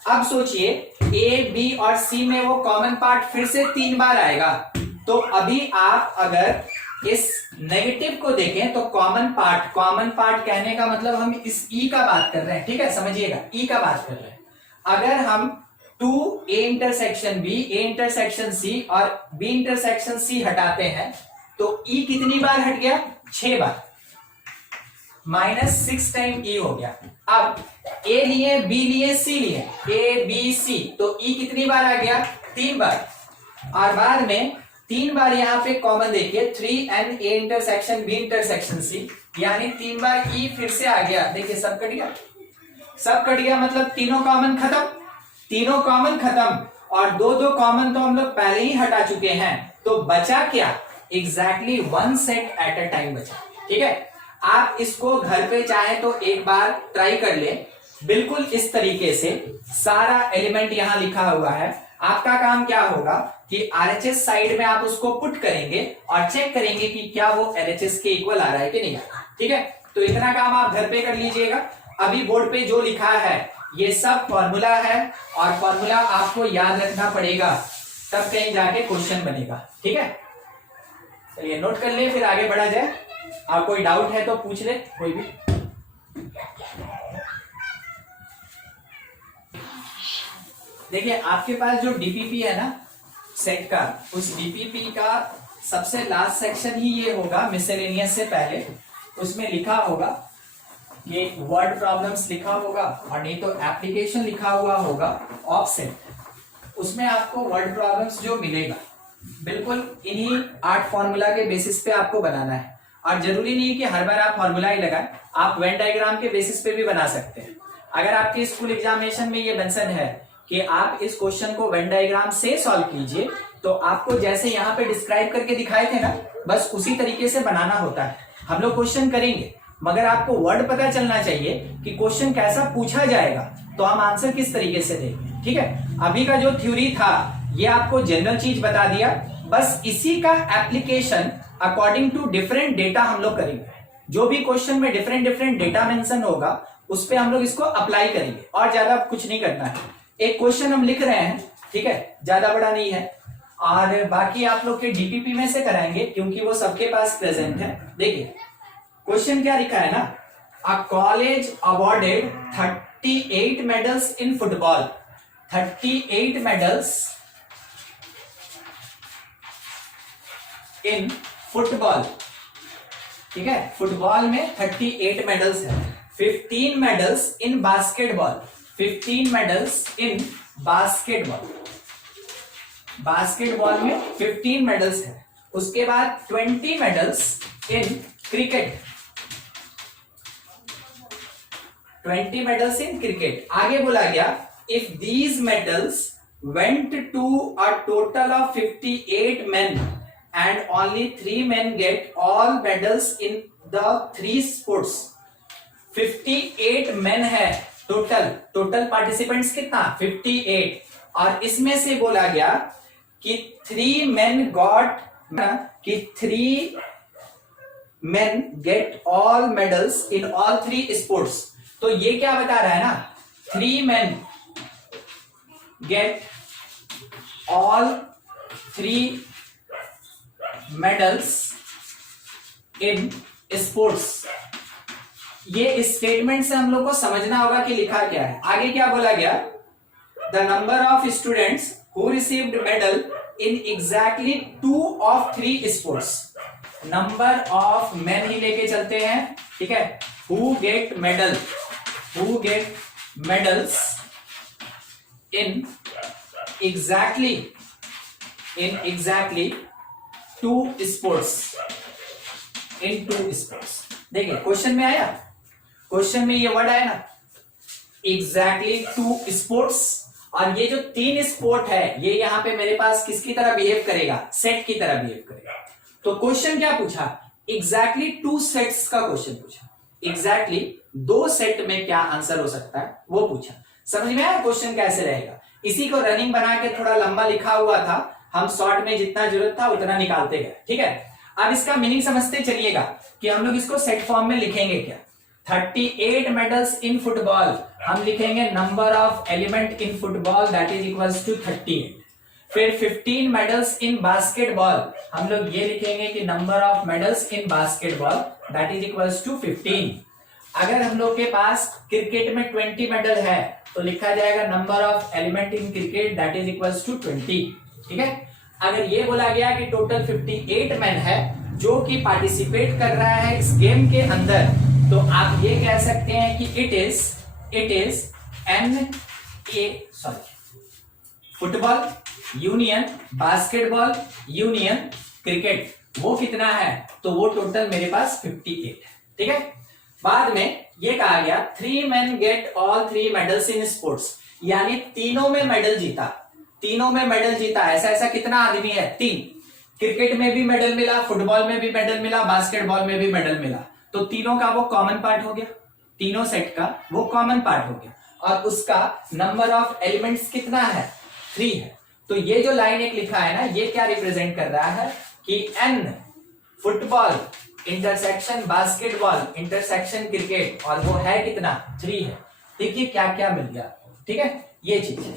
अब सोचिए ए बी और सी में वो कॉमन पार्ट फिर से 3 बार आएगा, तो अभी आप अगर इस नेगेटिव को देखें तो कॉमन पार्ट कहने का मतलब हम इस ई का बात कर रहे हैं। ठीक है, समझिएगा, ई का बात कर रहे हैं। अगर हम 2 A intersection B, A intersection C और बी इंटरसेक्शन सी हटाते हैं तो ई कितनी बार हट गया? 6 बार, माइनस 6 टाइम ई हो गया। अब ए लिए, बी लिए, सी लिए, ए बी सी, तो ई कितनी बार आ गया? 3 बार। और बाद में 3 बार यहाँ पे कॉमन देखिए, 3n A intersection B intersection C, यानी 3 बार ई फिर से आ गया। देखिए सब कट गया, मतलब तीनों कॉमन खत्म, और 2 कॉमन तो हम लोग पहले ही हटा चुके हैं। तो बचा क्या? Exactly one set eight a time बचा। ठीक है, आप इसको घर पे चाहे तो एक बार ट्राई कर ले, बिल्कुल इस तरीके से सारा एलिमेंट यहां लिखा हुआ है। आपका काम क्या होगा कि आरएचएस साइड में आप उसको पुट करेंगे और चेक करेंगे कि क्या वो एलएचएस के इक्वल आ रहा है कि नहीं आ रहा। ठीक है, तो इतना काम आप घर पे कर लीजिएगा। अभी बोर्ड पे जो लिखा है ये सब फॉर्मूला है, और फॉर्मूला आपको याद रखना पड़ेगा, तब कहीं जाके क्वेश्चन बनेगा। ठीक है, चलिए नोट कर ले, फिर आगे बढ़ा जाए। आप कोई डाउट है तो पूछ ले कोई भी। देखिए आपके पास जो डीपीपी है ना सेट का, उस डीपीपी का सबसे लास्ट सेक्शन ही ये होगा, मिसलेनियस से पहले उसमें लिखा होगा कि वर्ड प्रॉब्लम्स लिखा होगा, और नहीं तो एप्लीकेशन लिखा हुआ होगा ऑफसेट। उसमें आपको वर्ड प्रॉब्लम्स जो मिलेगा बिल्कुल इन्हीं 8 फॉर्मूला के बेसिस पे आपको बनाना है। और जरूरी नहीं है कि हर बार आप फॉर्मूला ही लगाएं, आप वेन डायग्राम के बेसिस पे भी बना सकते हैं। अगर आपके स्कूल एग्जामिनेशन में ये मेंशन है कि आप इस क्वेश्चन को वेन डायग्राम से सॉल्व कीजिए, तो आपको जैसे यहाँ पे डिस्क्राइब करके दिखाए थे ना, बस उसी तरीके से बनाना होता है। हम लोग क्वेश्चन करेंगे, मगर आपको वर्ड पता चलना चाहिए कि क्वेश्चन कैसा पूछा जाएगा, तो हम आंसर किस तरीके से देंगे। ठीक है, अभी का जो थ्योरी था ये आपको जनरल चीज बता दिया, बस इसी का application according to different data हम लोग करेंगे। जो भी क्वेश्चन में डिफरेंट डेटा मेंशन होगा उस पे हम लोग इसको अप्लाई करेंगे, और ज्यादा कुछ नहीं करना है। एक क्वेश्चन हम लिख रहे हैं ठीक है, ज्यादा बड़ा नहीं है। और बाकी आप लोग के डीपीपी में से कराएंगे क्योंकि वो सबके पास प्रेजेंट है। देखिए क्वेश्चन क्या लिखा है ना, a college awarded 38 medals in football, 38 medals in football, ठीक है, फुटबॉल में 38 मेडल्स है। 15 medals in basketball, 15 medals in basketball, basketball में 15 मेडल्स है। उसके बाद 20 medals in cricket, 20 medals in cricket. आगे बोला गया if these medals went to a total of 58 men and only 3 men get all medals in the 3 sports. 58 main है total, total participants कितना 58, और इसमें से बोला गया कि 3 मेन गॉट, कि 3 men get all medals in all 3 sports. तो ये क्या बता रहा है ना, 3 men get all 3 medals in sports. ये इस स्टेटमेंट से हम लोग को समझना होगा कि लिखा क्या है। आगे क्या बोला गया, the number of students who received medal in exactly 2 of 3 sports. Number of men ही लेके चलते हैं, ठीक है, who get medal, who get medals in exactly 2 sports, in 2 sports. देखिए क्वेश्चन में आया, क्वेश्चन में ये वर्ड आया ना एग्जैक्टली 2 स्पोर्ट्स, और ये जो 3 स्पोर्ट है ये यहां पे मेरे पास किसकी तरह बिहेव करेगा, सेट की तरह बिहेव करेगा। तो क्वेश्चन क्या पूछा, एग्जैक्टली 2 सेट्स का क्वेश्चन पूछा, एग्जैक्टली 2 सेट में क्या आंसर हो सकता है वो पूछा। समझ में आया क्वेश्चन कैसे रहेगा। इसी को रनिंग बना के थोड़ा लंबा लिखा हुआ था, हम शॉर्ट में जितना जरूरत था उतना निकालते गए, ठीक है। अब इसका मीनिंग समझते चलिएगा कि हम लोग इसको सेट फॉर्म में लिखेंगे क्या। 38 मेडल्स इन फुटबॉल, हम लिखेंगे number of element in football that is equals to 38। फिर 15 मेडल्स इन बास्केटबॉल, हम लोग ये लिखेंगे कि number of medals in basketball that is equals to 15। अगर हम लोग के पास क्रिकेट में 20 मेडल है तो लिखा जाएगा number of element in cricket that is equals to 20, ठीक है। अगर ये बोला गया कि टोटल 58 मैन है जो कि पार्टिसिपेट कर रहा है इस गेम के अंदर, तो आप ये कह सकते हैं कि it is football union basketball union cricket. वो कितना है, तो वो टोटल मेरे पास 58, ठीक है। बाद में ये कहा गया 3 men get all 3 medals in sports, यानी तीनों में मेडल जीता, तीनों में मेडल जीता। ऐसा कितना आदमी है, 3। क्रिकेट में भी मेडल मिला, फुटबॉल में भी मेडल मिला, बास्केटबॉल में भी मेडल मिला, तो तीनों का वो कॉमन पार्ट हो गया, तीनों सेट का वो कॉमन पार्ट हो गया, और उसका नंबर ऑफ एलिमेंट्स कितना है, 3 है। तो ये जो लाइन एक लिखा है ना, ये क्या रिप्रेजेंट कर रहा है कि n football intersection basketball intersection cricket, और वो है कितना, 3 है। देखिए क्या क्या मिल गया, ठीक है, ये चीज है।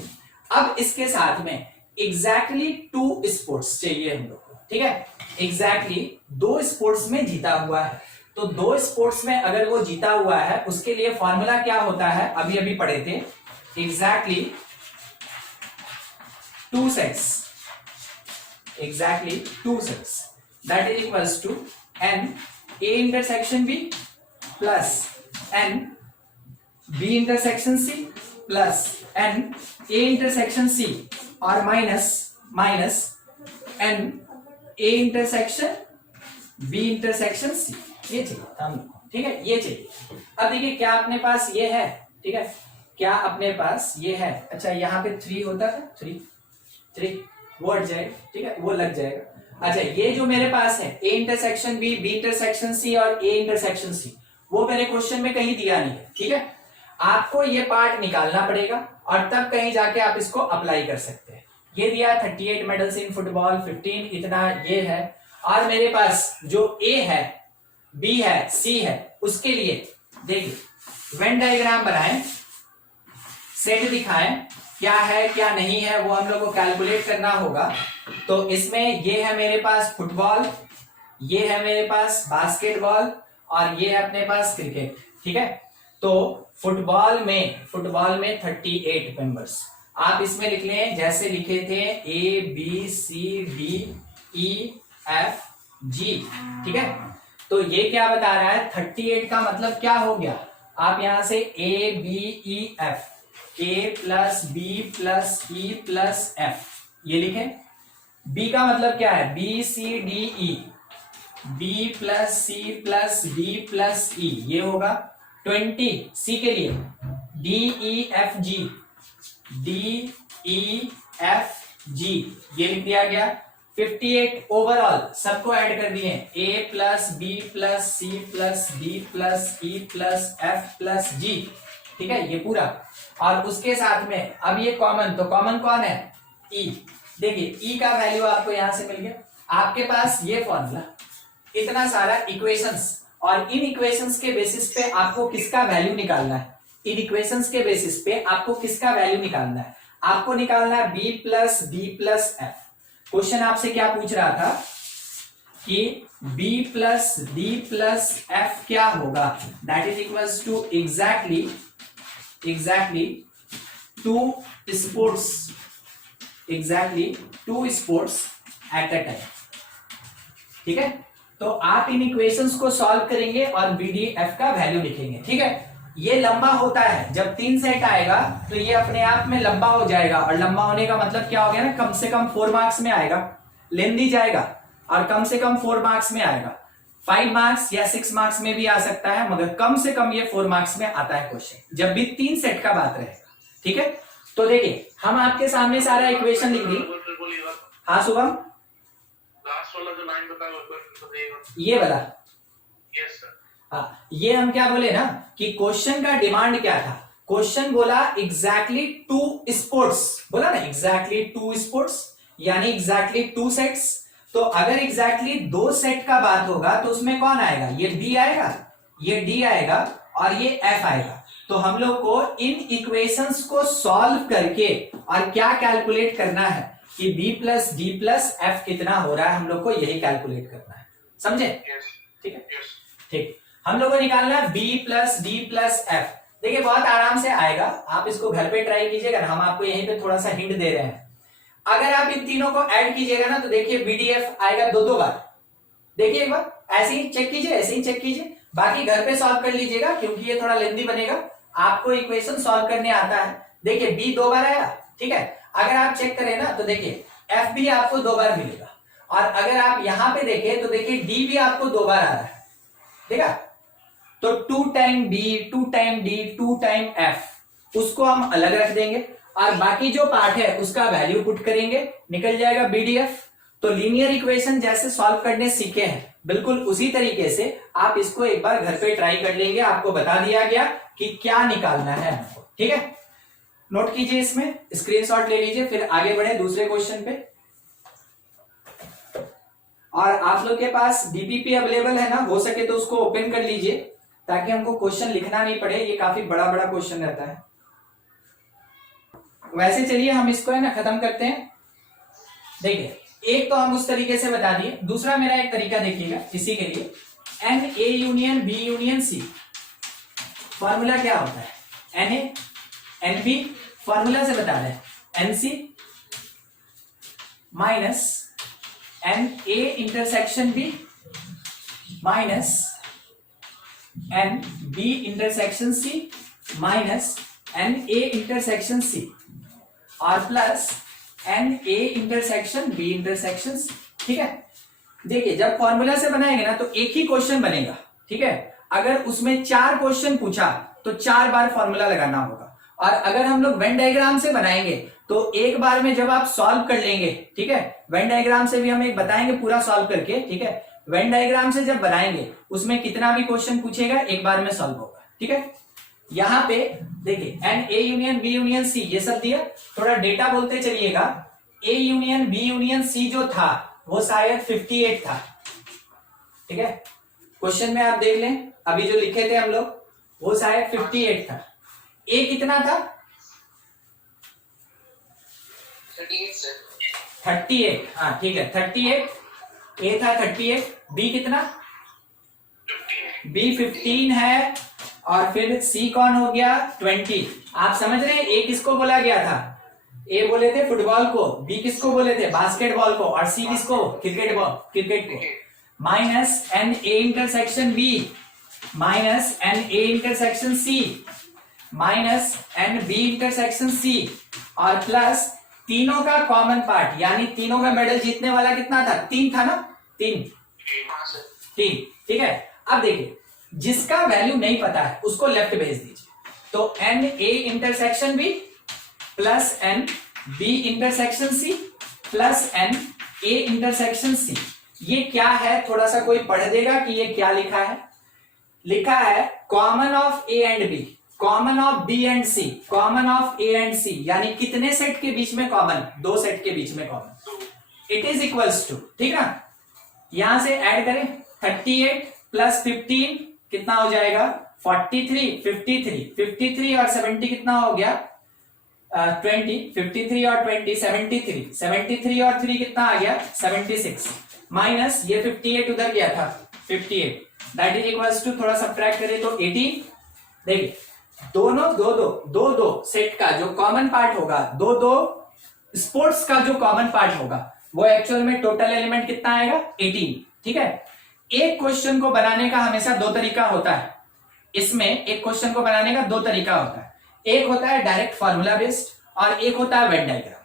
अब इसके साथ में एग्जैक्टली 2 स्पोर्ट्स चाहिए हम लोग को, ठीक है। एग्जैक्टली 2 स्पोर्ट्स में जीता हुआ है, तो 2 स्पोर्ट्स में अगर वो जीता हुआ है उसके लिए फॉर्मूला क्या होता है, अभी अभी पढ़े थे, exactly 2 sets, exactly 2 sets that is equals to n a intersection b plus n b intersection c plus n a intersection c, और minus n a intersection b intersection c। ये चाहिए हम, ठीक है, ये चाहिए। अब देखिए क्या अपने पास ये है, ठीक है, क्या अपने पास ये है। अच्छा यहाँ पे 3 होता था, 3 वो हट जाएगा, ठीक है, वो लग जाएगा। अच्छा ये जो मेरे पास है a intersection b, b intersection c और a इंटरसेक्शन c, वो मेरे क्वेश्चन में कहीं दिया नहीं है, ठीक है। आपको ये पार्ट निकालना पड़ेगा और तब कहीं जाके आप इसको अप्लाई कर सकते हैं। ये दिया 38 मेडल्स इन फुटबॉल, 15 इतना ये है, और मेरे पास जो a है, b है, c है, उसके लिए देखिए वेन डायग्राम बनाएं, सेट दिखाएं, क्या है क्या नहीं है वो हम लोग को कैलकुलेट करना होगा। तो इसमें ये है मेरे पास फुटबॉल, ये है मेरे पास बास्केटबॉल और ये है अपने पास क्रिकेट। ठीक है, तो फुटबॉल में 38 मेंबर्स। आप इसमें लिख लें जैसे लिखे थे ABCDEFG। ठीक है, तो ये क्या बता रहा है 38 का मतलब क्या हो गया, आप यहां से ABEF A+B+E+F ये लिखें। B का मतलब क्या है BCDE B+C+D+E ये होगा 20। C के लिए DEFG DEFG ये लिख दिया गया। 58 ओवरऑल सबको ऐड कर दिए A+B+C+D+E+F+G। ठीक है, ये पूरा और उसके साथ में अब ये कॉमन, तो कॉमन कौन है E। देखिए E का वैल्यू आपको यहां से मिल गया। आपके पास ये फॉर्मूला, इतना सारा इक्वेशंस और इन इक्वेशंस के बेसिस पे आपको किसका वैल्यू निकालना है, इन इक्वेशंस के बेसिस पे आपको किसका वैल्यू निकालना है, आपको निकालना है B+D+F। क्वेश्चन आपसे क्या पूछ रहा था कि B+D+F क्या होगा, that is equals to exactly two sports at a time. ठीक है, तो आप इन इक्वेशंस को सॉल्व करेंगे और BDF का वैल्यू लिखेंगे। ठीक है, ये लंबा होता है, जब 3 सेट आएगा तो ये अपने आप में लंबा हो जाएगा और लंबा होने का मतलब क्या हो गया ना, कम से कम 4 मार्क्स में आएगा, लेंदी जाएगा और कम से कम 4 मार्क्स में आएगा। 5 मार्क्स या 6 मार्क्स में भी आ सकता है, मगर कम से कम ये 4 मार्क्स में आता है क्वेश्चन, जब भी 3 सेट का बात रहेगा। ठीक है, तो देखिए हम आपके सामने सारा इक्वेशन लिख दी। हाँ शुभम, लास्ट वाला जो लाइन बताया ये वाला, यस सर। हाँ, ये हम क्या बोले ना कि क्वेश्चन का डिमांड क्या था, क्वेश्चन बोला एग्जैक्टली 2 स्पोर्ट्स, बोला ना एग्जैक्टली 2 स्पोर्ट्स यानी एग्जैक्टली 2 सेट्स। तो अगर एग्जैक्टली 2 सेट का बात होगा तो उसमें कौन आएगा, ये B आएगा, ये D आएगा और ये F आएगा। तो हम लोग को इन इक्वेशंस को सॉल्व करके और क्या कैलकुलेट करना है कि B+D+F कितना हो रहा है, हम लोग को यही कैलकुलेट करना है, समझे। ठीक है, ठीक, हम लोग को निकालना है B+D+F। देखिए बहुत आराम से आएगा, आप इसको घर पे ट्राई कीजिएगा, हम आपको यहीं पे थोड़ा सा हिंट दे रहे हैं। अगर आप इन तीनों को ऐड कीजिएगा ना तो देखिए BDF आएगा 2 बार। देखिए एक बार ऐसे ही चेक कीजिए, ऐसे ही चेक कीजिए, बाकी घर पे सॉल्व कर लीजिएगा क्योंकि ये थोड़ा लेंथी बनेगा, आपको इक्वेशन सॉल्व करने आता है। देखिए B 2 बार आया। ठीक है, अगर आप चेक करें ना तो देखिए F भी आपको 2 बार मिलेगा और अगर आप यहां पे देखें तो देखिए D भी आपको 2 बार आ रहा है, देखा। तो 2 time B 2 time D 2 time F, उसको हम अलग रख देंगे और बाकी जो पार्ट है उसका वैल्यू पुट करेंगे, निकल जाएगा BDF। तो लीनियर इक्वेशन जैसे सॉल्व करने सीखे हैं बिल्कुल उसी तरीके से आप इसको एक बार घर पे ट्राई कर लेंगे, आपको बता दिया गया कि क्या निकालना है हमको। ठीक है, नोट कीजिए, इसमें स्क्रीनशॉट ले लीजिए, फिर आगे बढ़े दूसरे क्वेश्चन पे। और आप लोग के पास DPP अवेलेबल है ना, हो सके तो उसको ओपन कर लीजिए ताकि हमको क्वेश्चन लिखना नहीं पड़े, ये काफी बड़ा बड़ा क्वेश्चन रहता है। वैसे चलिए हम इसको है ना खत्म करते हैं। देखिए एक तो हम उस तरीके से बता दिए, दूसरा मेरा एक तरीका देखिएगा इसी के लिए, NA union B union C formula क्या होता है, NA NB फॉर्मूला से बता रहे हैं NC minus NA intersection B minus NB intersection C minus NA intersection C और plus NA intersection B intersection C। ठीक है, देखिए जब फॉर्मूला से बनाएंगे ना तो एक ही क्वेश्चन बनेगा। ठीक है, अगर उसमें 4 क्वेश्चन पूछा तो 4 बार फॉर्मूला लगाना होगा, और अगर हम लोग वेन डायग्राम से बनाएंगे तो एक बार में जब आप सॉल्व कर लेंगे, ठीक है, वेन डायग्राम से भी हम एक बताएंगे पूरा सॉल्व करके। ठीक है, वेन डायग्राम से जब बनाएंगे उसमें कितना भी क्वेश्चन पूछेगा एक बार में सॉल्व होगा। ठीक है, यहां पे देखिए NA union B union C ये सब दिया, थोड़ा डेटा बोलते चलिएगा। A union B union C जो था वो शायद 58 था। ठीक है, क्वेश्चन में आप देख लें अभी जो लिखे थे हम लोग वो शायद 58 था। A कितना था, 38 सर। 38, हाँ ठीक है 38, ए था 38, बी कितना, 15। बी 15 है, और फिर सी कौन हो गया 20। आप समझ रहे हैं ए किसको बोला गया था, ए बोले थे फुटबॉल को, बी किसको बोले थे बास्केटबॉल को, और सी किसको क्रिकेट को। Minus N A intersection B minus N A intersection C minus N B intersection C, और प्लस तीनों का कॉमन पार्ट, यानी तीनों में मेडल जीतने वाला कितना था, 3 था ना, 3, ठीक है। अब देखिए जिसका वैल्यू नहीं पता है उसको लेफ्ट भेज दीजिए, तो N A intersection B plus N B intersection C plus N A intersection C, ये क्या है थोड़ा सा कोई पढ़ देगा कि ये क्या लिखा है, लिखा है common of A and B, common of B and C, common of A and C, यानी कितने सेट के बीच में कॉमन, 2 सेट के बीच में common, it is equals to, ठीक ना, यहां से ऐड करें 38 प्लस 15 कितना हो जाएगा 43, 53 और 70 कितना हो गया 20, 53 और 20 73 और 3 कितना आ गया 76, माइनस ये 58 उधर गया था 58, दैट इज इक्वल्स टू, थोड़ा सब्ट्रैक्ट करें तो 18। देखिए दोनों दो सेट का जो कॉमन पार्ट होगा, दो स्पोर्ट्स का जो कॉमन पार्ट होगा वो एक्चुअल में टोटल एलिमेंट कितना आएगा 18, ठीक है। एक क्वेश्चन को बनाने का हमेशा 2 तरीका होता है, इसमें एक क्वेश्चन को बनाने का 2 तरीका होता है, एक होता है डायरेक्ट फार्मूला बेस्ड और एक होता है वेन डायग्राम,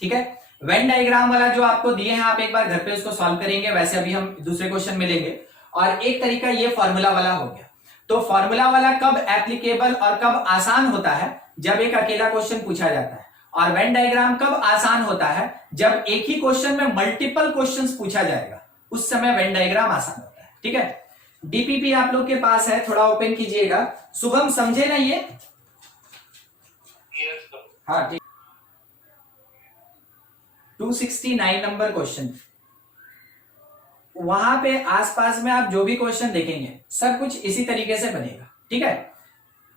ठीक है। वेन डायग्राम वाला जो आपको दिए हैं आप एक बार घर पे उसको सॉल्व करेंगे, वैसे अभी हम दूसरे क्वेश्चन में लेंगे, और एक तरीका ये फार्मूला वाला हो गया। तो फार्मूला वाला कब एप्लीकेबल और कब आसान होता है, जब एक अकेला क्वेश्चन पूछा जाता है, और वेन डायग्राम कब आसान होता है, जब एक ही क्वेश्चन में मल्टीपल क्वेश्चंस पूछा जाएगा, उस समय वेन डायग्राम आसान होता है, ठीक है। डीपीपी आप लोग के पास है, थोड़ा ओपन कीजिएगा। शुभम समझे ना ये, हाँ ठीक। 269 नंबर क्वेश्चन, वहां पे आसपास में आप जो भी क्वेश्चन देखेंगे सब कुछ इसी तरीके से बनेगा, ठीक है।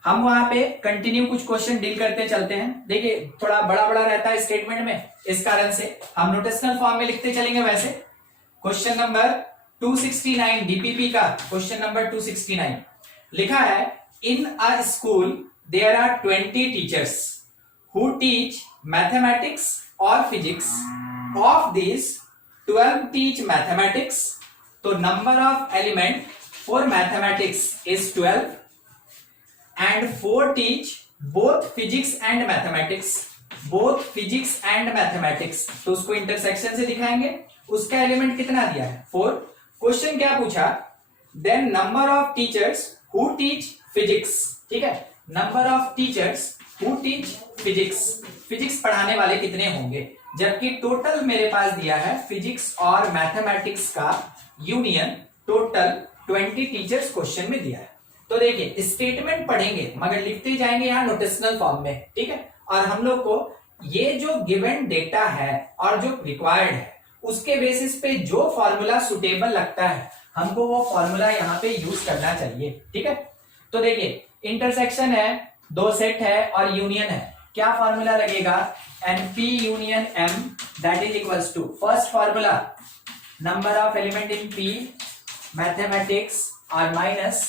हम वहां पे कंटिन्यू कुछ क्वेश्चन डील करते चलते हैं। देखिए थोड़ा बड़ा रहता है स्टेटमेंट में, इस कारण से हम नोटेशनल फॉर्म में लिखते चलेंगे। वैसे क्वेश्चन नंबर 269 डीपीपी का क्वेश्चन नंबर 269 लिखा है, in a school there are 20 teachers who teach mathematics और फिजिक्स, ऑफ दिस 12 teach mathematics, तो number of element for mathematics is 12 and 4 teach both physics and mathematics, both physics and mathematics, तो उसको intersection से दिखाएंगे। उसका एलिमेंट कितना दिया है 4। क्वेश्चन क्या पूछा, then number of teachers who teach physics, ठीक है, number of teachers who teach physics, physics पढ़ाने वाले कितने होंगे, जबकि टोटल मेरे पास दिया है फिजिक्स और मैथमेटिक्स का यूनियन, टोटल 20 टीचर्स क्वेश्चन में दिया है। तो देखिए स्टेटमेंट पढ़ेंगे मगर लिखते जाएंगे यहाँ नोटेशनल फॉर्म में, ठीक है। और हम लोग को ये जो गिवन डेटा है और जो रिक्वायर्ड है उसके बेसिस पे जो फॉर्मूला सुटेबल लगता है हमको वो फॉर्मूला यहाँ पे यूज करना चाहिए, ठीक है। तो देखिए इंटरसेक्शन है, 2 सेट है और यूनियन है, क्या फॉर्मूला लगेगा, NP union M that is equals to, first formula number of element in P mathematics और माइनस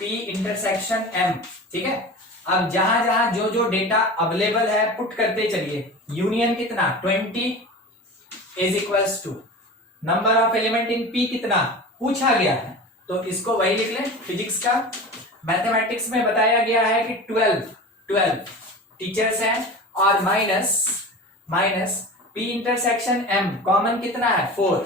P इंटरसेक्शन M, ठीक है। अब जहां जहां जो जो डेटा अवेलेबल है पुट करते चलिए, यूनियन कितना 20 is equals to number of element in P कितना पूछा गया है, तो इसको वही लिख लें फिजिक्स का। मैथमेटिक्स में बताया गया है कि 12 टीचर्स हैं, और minus P intersection M common कितना है 4।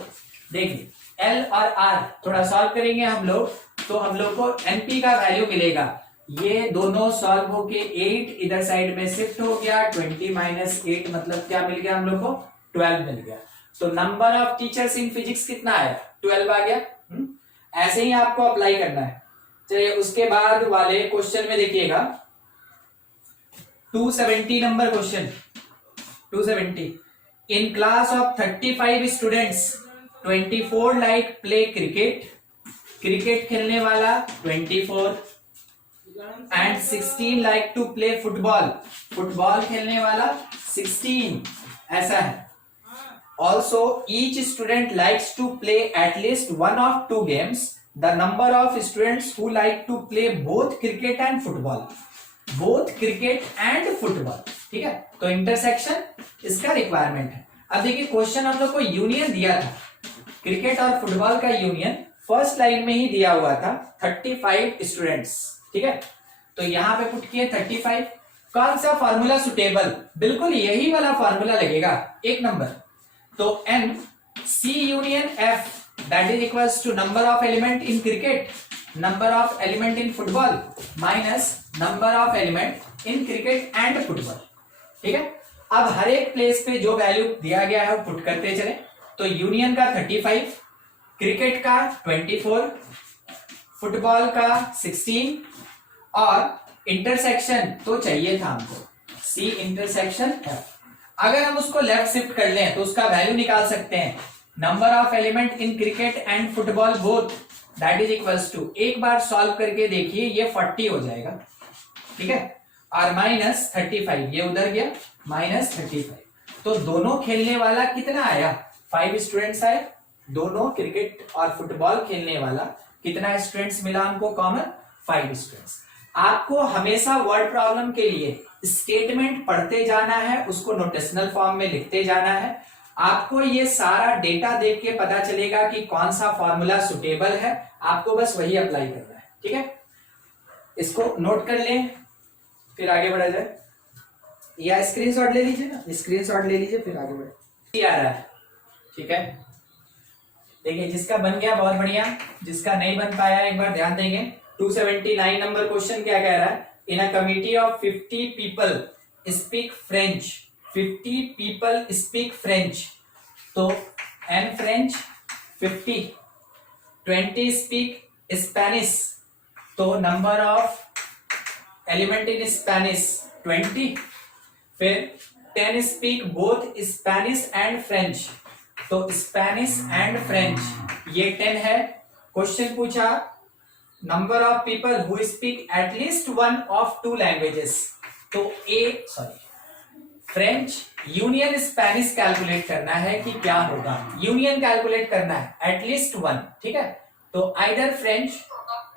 देखिए L और R थोड़ा सॉल्व करेंगे हम लोग, तो हम लोग को NP का वैल्यू मिलेगा, ये दोनों सॉल्व होके 8 इधर साइड में शिफ्ट हो गया, 20 माइनस 8 मतलब क्या मिल गया हम लोग को 12 मिल गया। तो number of teachers in physics कितना आया 12 आ गया। ऐसे ही आपको अप्लाई करना है। चलिए उसके बाद वाले क्वेश्चन में देखिएगा 270 number question, 270 in class of 35 students 24 like play cricket खेलने वाला 24 and 16 like to play football खेलने वाला 16 ऐसा है। Also each student likes to play at least one of two games, the number of students who like to play both cricket and football, both cricket and football, ठीक है। तो intersection इसका requirement है। अब देखिए क्वेश्चन हम लोग को यूनियन दिया था, क्रिकेट और फुटबॉल का यूनियन फर्स्ट लाइन में ही दिया हुआ था 35 स्टूडेंट्स, ठीक है। तो यहां पे पुट किए 35। कौन सा फॉर्मूला सुटेबल, बिल्कुल यही वाला फॉर्मूला लगेगा, एक नंबर। तो n c union f that is equals to number of element in cricket, number of element in football minus number of element in cricket and football, ठीक है। अब हर एक प्लेस पे जो वैल्यू दिया गया है वो पुट करते चले। तो यूनियन का 35, क्रिकेट का 24, फुटबॉल का 16 और इंटरसेक्शन तो चाहिए था हमको सी इंटरसेक्शन एफ। अगर हम उसको लेफ्ट शिफ्ट कर लें तो उसका वैल्यू निकाल सकते हैं, number of element in cricket and football both that is equals to, एक बार सॉल्व करके देखिए ये 40 हो जाएगा, ठीक है, और माइनस 35 ये उधर गया माइनस 35। तो दोनों खेलने वाला कितना आया, 5 स्टूडेंट्स आए। दोनों क्रिकेट और फुटबॉल खेलने वाला कितना स्टूडेंट्स मिला हमको कॉमन, 5 स्टूडेंट्स। आपको हमेशा वर्ड प्रॉब्लम के लिए स्टेटमेंट पढ़ते जाना है, उसको नोटेशनल फॉर्म में लिखते जाना है। आपको ये सारा डेटा देख के पता चलेगा कि कौन सा फॉर्मूला सुटेबल है, आपको बस वही अप्लाई करना है, ठीक है। इसको नोट कर लें फिर आगे बढ़ा जाए, या स्क्रीनशॉट ले लीजिए ना, स्क्रीनशॉट ले लीजिए फिर आगे बढ़े। आ रहा है, ठीक है। देखिए जिसका बन गया बहुत बढ़िया, जिसका नहीं बन पाया एक बार ध्यान देंगे। 279 नंबर क्वेश्चन क्या कह रहा है, in a committee of 50 people speak French, 50 people speak French, तो एन फ्रेंच 50, 20 स्पीक स्पेनिश, तो number of element in Spanish 20, फिर 10 speak both Spanish and French, तो स्पेनिश एंड फ्रेंच ये 10 है। क्वेश्चन पूछा number of people who speak at least one of two languages, तो French union Spanish calculate करना है कि क्या होगा, यूनियन कैलकुलेट करना है एटलीस्ट वन, ठीक है। तो आइदर फ्रेंच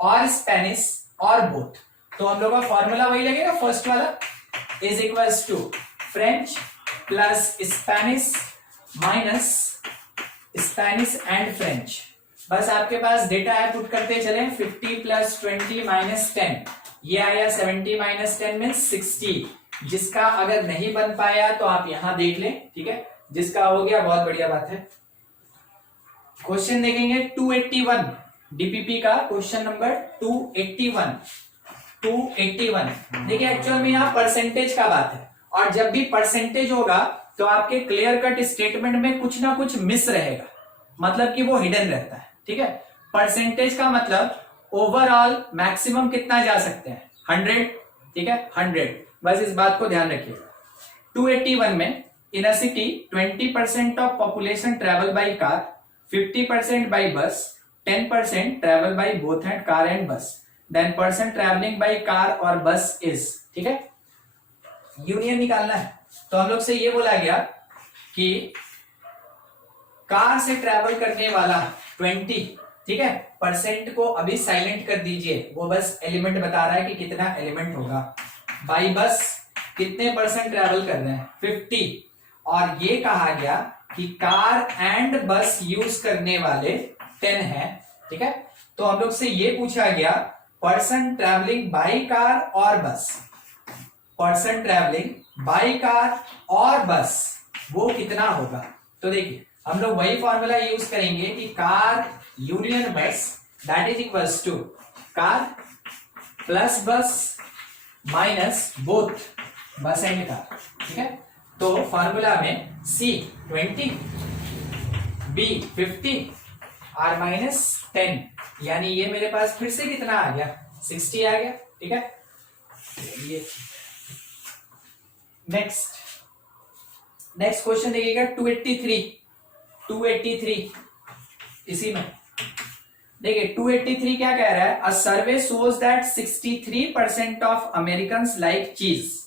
और स्पेनिश और बोथ, तो हम लोग का फॉर्मूला वही लगेगा फर्स्ट वाला, is equals to French plus Spanish minus Spanish and French. बस आपके पास डेटा है, पुट करते चले। 50 प्लस 20 माइनस 10 ये आया 70 माइनस 10 में 60। जिसका अगर नहीं बन पाया तो आप यहां देख लें, ठीक है। जिसका हो गया बहुत बढ़िया बात है। क्वेश्चन देखेंगे 281 डीपीपी का क्वेश्चन नंबर 281। देखिए एक्चुअल में यहाँ परसेंटेज का बात है, और जब भी परसेंटेज होगा तो आपके क्लियर कट स्टेटमेंट में कुछ ना कुछ मिस रहेगा, मतलब कि वो हिडन रहता है, ठीक है। परसेंटेज का मतलब ओवरऑल मैक्सिमम कितना जा सकते हैं 100, ठीक है 100, बस इस बात को ध्यान रखिएगा। 281 में in a city 20% of population travel by car, 50% by bus, 10% travel by both and car and bus, then person travelling by car और बस इज, ठीक है। यूनियन निकालना है तो हम लोग से ये बोला गया कि कार से ट्रेवल करने वाला 20, ठीक है। परसेंट को अभी साइलेंट कर दीजिए, वो बस एलिमेंट बता रहा है कि कितना एलिमेंट होगा। बाई बस कितने परसेंट ट्रेवल कर रहे हैं 50, और ये कहा गया कि कार एंड बस यूज करने वाले 10 हैं, ठीक है। तो हम लोग से ये पूछा गया पर्सन ट्रेवलिंग बाई कार और बस, पर्सन ट्रेवलिंग बाई कार और बस वो कितना होगा। तो देखिए हम लोग वही फॉर्मूला यूज करेंगे कि car union bus that is equals to car plus bus minus both bus and car, ठीक है। तो फॉर्मूला में C 20, B 50 और माइनस 10, यानी ये मेरे पास फिर से कितना आ गया 60 आ गया, ठीक है। ये नेक्स्ट क्वेश्चन देखिएगा 283 इसी में देखिए 283 क्या कह रहा है, a survey shows that 63% of Americans like cheese,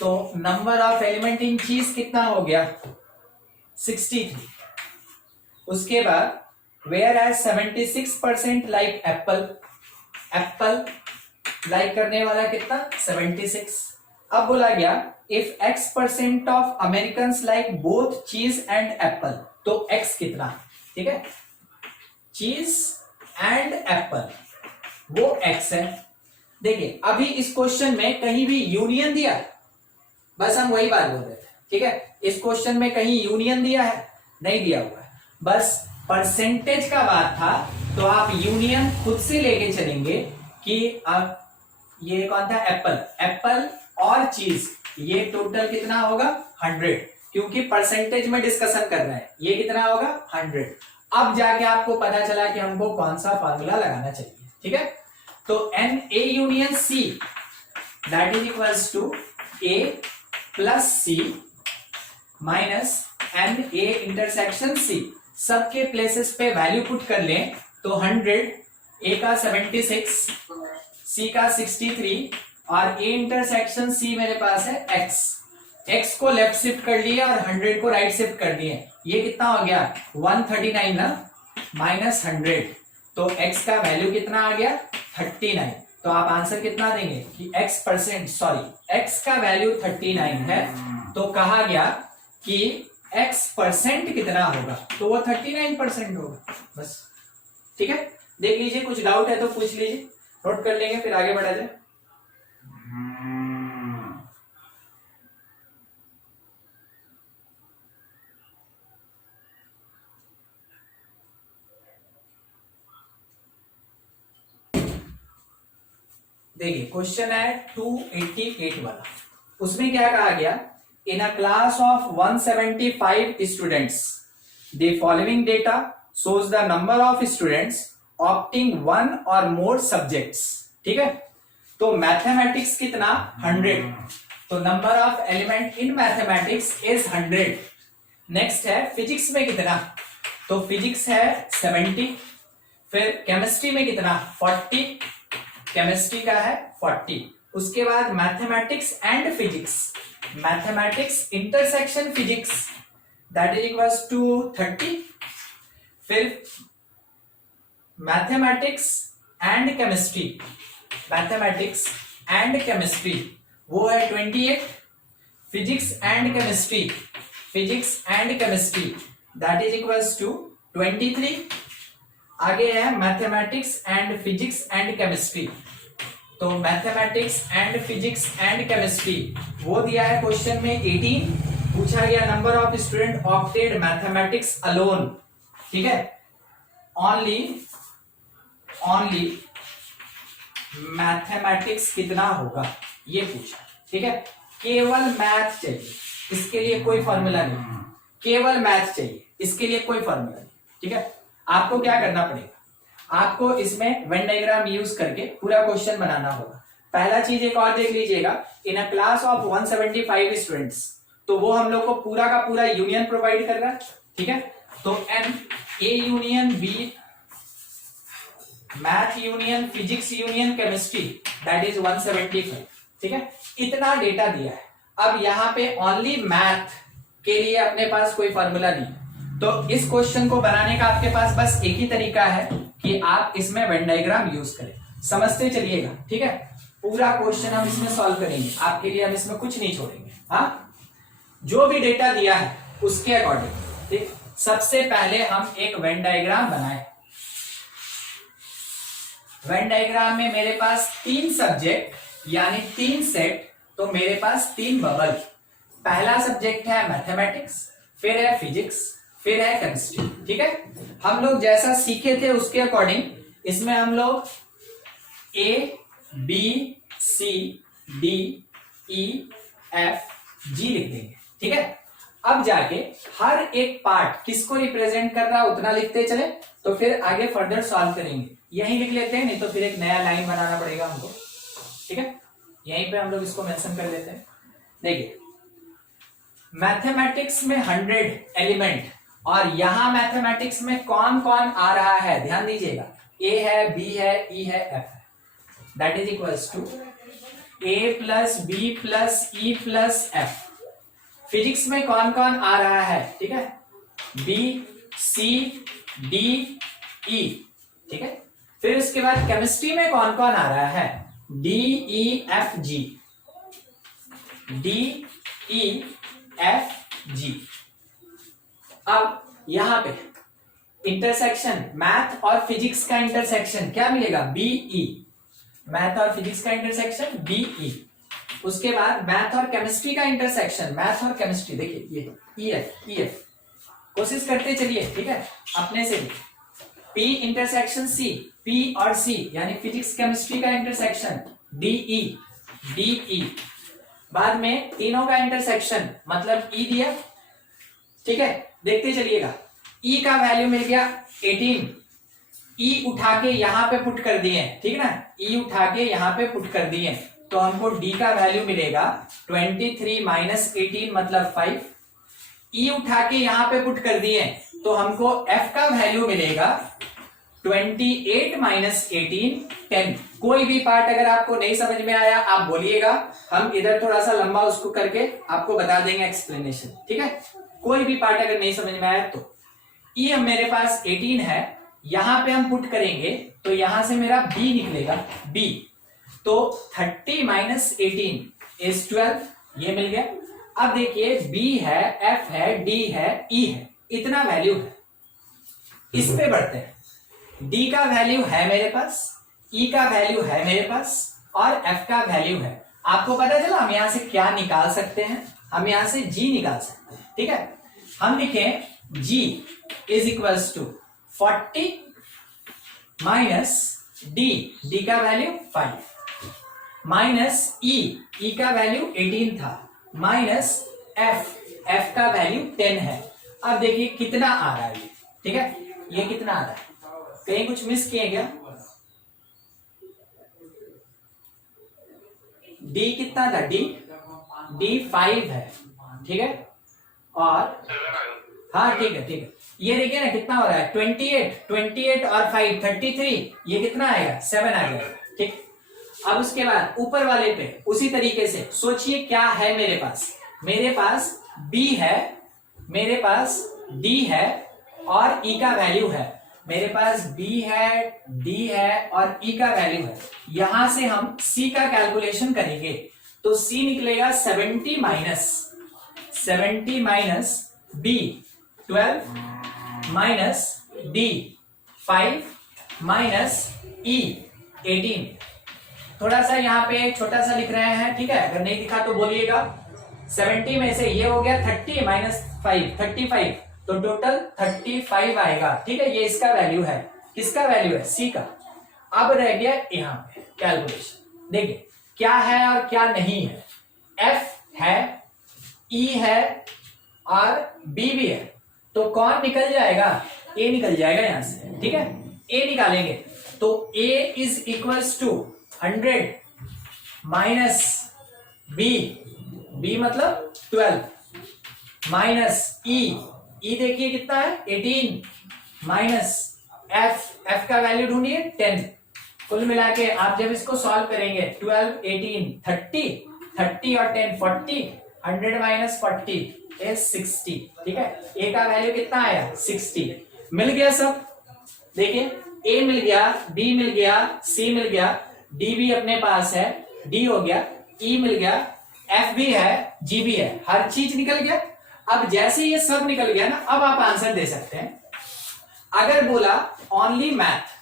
तो नंबर ऑफ एलिमेंट इन चीज कितना हो गया 63। उसके बाद whereas 76% like apple, apple like करने वाला कितना 76। अब बोला गया if x% of American like both cheese and apple, तो x कितना, ठीक है, चीज एंड एप्पल वो x है। देखिए अभी इस क्वेश्चन में कहीं भी यूनियन दिया है, बस हम वही बात बोल रहे थे, ठीक है, इस क्वेश्चन में कहीं यूनियन दिया है नहीं दिया हुआ है, बस परसेंटेज का बात था, तो आप यूनियन खुद से लेके चलेंगे कि अब ये कौन था एप्पल, एप्पल और चीज ये टोटल कितना होगा 100, क्योंकि परसेंटेज में डिस्कशन कर रहे हैं, ये कितना होगा 100। अब जाके आपको पता चला कि हमको कौन सा फार्मूला लगाना चाहिए, ठीक है, तो N A union C that is equals to A plus C minus N A intersection C, सबके प्लेसेस पे वैल्यू पुट कर लें तो 100, ए का 76, सी का 63 और ए इंटरसेक्शन सी मेरे पास है x, x को लेफ्ट शिफ्ट कर लिया और 100 को राइट शिफ्ट कर दिए, ये कितना हो गया 139 ना, माइनस 100, तो x का वैल्यू कितना आ गया 39। तो आप आंसर कितना देंगे कि x का वैल्यू 39 है, तो कहा गया कि x% कितना होगा, तो वो 39% होगा, बस, ठीक है। देख लीजिए कुछ डाउट है तो पूछ लीजिए, नोट कर लेंगे फिर आगे बढ़ा जाए। देखिए क्वेश्चन है 288 वाला, उसमें क्या कहा गया, in a class of 175 students the following data shows the number of students opting one or more subjects, ठीक है, तो मैथमेटिक्स कितना 100, तो number of element in mathematics is 100। Next है फिजिक्स में कितना, तो फिजिक्स है 70, फिर केमिस्ट्री में कितना 40, केमिस्ट्री का है 40, उसके बाद mathematics and physics, mathematics intersection physics that is equals to 30, फिर mathematics and chemistry, mathematics and chemistry वो है 28, physics and chemistry, physics and chemistry that is equals to 23, आगे है mathematics and physics and chemistry, तो mathematics and physics and chemistry वो दिया है question में 18, पूछा गया number of student opted mathematics alone, ठीक है, ओनली मैथमेटिक्स कितना होगा ये पूछा, ठीक है, केवल मैथ चाहिए, इसके लिए कोई फॉर्मूला नहीं, केवल मैथ चाहिए, इसके लिए कोई फॉर्मूला नहीं, ठीक है। आपको क्या करना पड़ेगा, आपको इसमें वेन डायग्राम यूज करके पूरा क्वेश्चन बनाना होगा। पहला चीज एक और देख लीजिएगा, इन अ क्लास ऑफ 175 स्टूडेंट्स, तो वो हम लोग को पूरा का पूरा यूनियन प्रोवाइड कर रहा है, ठीक है, तो N A union B, math union physics union chemistry that is 175, ठीक है, इतना डेटा दिया है। अब यहाँ पे ओनली मैथ के लिए अपने पास कोई फॉर्मूला नहीं, तो इस क्वेश्चन को बनाने का आपके पास बस एक ही तरीका है कि आप इसमें वेन डायग्राम यूज करें, समझते चलिएगा, ठीक है, पूरा क्वेश्चन हम इसमें सॉल्व करेंगे, आपके लिए हम इसमें कुछ नहीं छोड़ेंगे, हाँ, जो भी डेटा दिया है उसके अकॉर्डिंग, ठीक। सबसे पहले हम एक वेन डायग्राम बनाए, वेन डायग्राम में मेरे पास 3 सब्जेक्ट यानी 3 सेट, तो मेरे पास 3 बबल, पहला सब्जेक्ट है मैथमेटिक्स, फिर है फिजिक्स, फिर है केमिस्ट्री, ठीक है। हम लोग जैसा सीखे थे उसके अकॉर्डिंग इसमें हम लोग A B C D E F G लिख देंगे, ठीक है। अब जाके हर एक पार्ट किसको रिप्रेजेंट कर रहा है उतना लिखते चले, तो फिर आगे फर्दर सॉल्व करेंगे, यही लिख लेते हैं, नहीं तो फिर एक नया लाइन बनाना पड़ेगा हमको, ठीक है, यहीं पे हम लोग इसको मेंशन कर लेते हैं। देखिए मैथमेटिक्स में 100 एलिमेंट, और यहां मैथमेटिक्स में कौन कौन आ रहा है ध्यान दीजिएगा, ए है, बी है, ई है, एफ है, that is equals to, A plus B plus E plus F. Physics में कौन कौन आ रहा है, ठीक है, बी सी डी ई, ठीक है। फिर उसके बाद केमिस्ट्री में कौन कौन आ रहा है, डी ई एफ जी, डी ई एफ जी। अब यहां पे इंटरसेक्शन मैथ और फिजिक्स का इंटरसेक्शन क्या मिलेगा, बीई, मैथ और फिजिक्स का इंटरसेक्शन बीई। उसके बाद मैथ और केमिस्ट्री का इंटरसेक्शन, मैथ और केमिस्ट्री, देखिए ये ईएफ, ईएफ कोशिश करते चलिए, ठीक है, अपने से भी। पी इंटरसेक्शन सी, पी और सी यानी फिजिक्स केमिस्ट्री का इंटरसेक्शन डीई, डीई। बाद में तीनों का इंटरसेक्शन मतलब ई दिया, ठीक है, देखते चलिएगा। ई का वैल्यू मिल गया 18, ई उठा के यहां पे पुट कर दिए, ठीक है ना, ई उठा के यहां पे पुट कर दिए तो हमको डी का वैल्यू मिलेगा 23 माइनस 18 मतलब 5। ई उठा के यहां पे पुट कर दिए तो हमको एफ का वैल्यू मिलेगा 28 माइनस 18 10। कोई भी पार्ट अगर आपको नहीं समझ में आया आप बोलिएगा, हम इधर थोड़ा सा लंबा उसको करके आपको बता देंगे एक्सप्लेनेशन, ठीक है। कोई भी पार्ट अगर नहीं समझ में आया तो ई अब मेरे पास 18 है, यहां पे हम पुट करेंगे तो यहां से मेरा बी निकलेगा, बी तो 30 माइनस 18 इज 12, ये मिल गया। अब देखिए बी है, एफ है, डी है, ई है, इतना वैल्यू है। इस पे बढ़ते हैं, डी का वैल्यू है मेरे पास, ई का वैल्यू है मेरे पास और एफ का वैल्यू है। आपको पता चला हम यहां से क्या निकाल सकते हैं, हम यहां से जी निकाल सकते हैं, ठीक है। हम लिखें G is equals to 40 minus D, D का वैल्यू 5 माइनस ई का वैल्यू 18 था, माइनस एफ, एफ का वैल्यू 10 है। अब देखिए कितना आ रहा है ये, ठीक है, ये कितना आ रहा है, कहीं कुछ मिस किए क्या, डी कितना था, डी 5 है, ठीक है। और हाँ ठीक है, ठीक है, ये देखिए ना कितना हो रहा है 28 और 5 33, ये कितना आएगा 7 आएगा, ठीक। अब उसके बाद ऊपर वाले पे उसी तरीके से सोचिए क्या है मेरे पास बी है, मेरे पास डी है और ई का वैल्यू है, मेरे पास बी है, डी है और ई का वैल्यू है। यहां से हम सी का कैलकुलेशन करेंगे तो सी निकलेगा 70 minus B 12 minus D 5 minus E 18। थोड़ा सा यहाँ पे छोटा सा लिख रहे हैं, ठीक है, अगर नहीं दिखा तो बोलिएगा। 70 में से ये हो गया 30 माइनस 5 35, तो टोटल 35 आएगा, ठीक है। ये इसका वैल्यू है, किसका वैल्यू है, सी का। अब रह गया यहाँ पे कैलकुलेशन, देखिए क्या है और क्या नहीं है। एफ है, ई है और बी भी है, तो कौन निकल जाएगा, ए निकल जाएगा यहां से, ठीक है। ए निकालेंगे तो A is equals to 100 minus B, B मतलब 12 माइनस ई देखिए कितना है 18 माइनस एफ, एफ का वैल्यू ढूंढिए 10। कुल मिला के आप जब इसको सॉल्व करेंगे 12 18 30 और 10 40, 100 माइनस 40 इज 60, ठीक है। ए का वैल्यू कितना आया 60, मिल गया सब। देखिए ए मिल गया, बी मिल गया, सी मिल गया, डी भी अपने पास है, डी हो गया, ई मिल गया, एफ भी है, जी भी है, हर चीज निकल गया। अब जैसे ये सब निकल गया ना, अब आप आंसर दे सकते हैं। अगर बोला ओनली मैथ,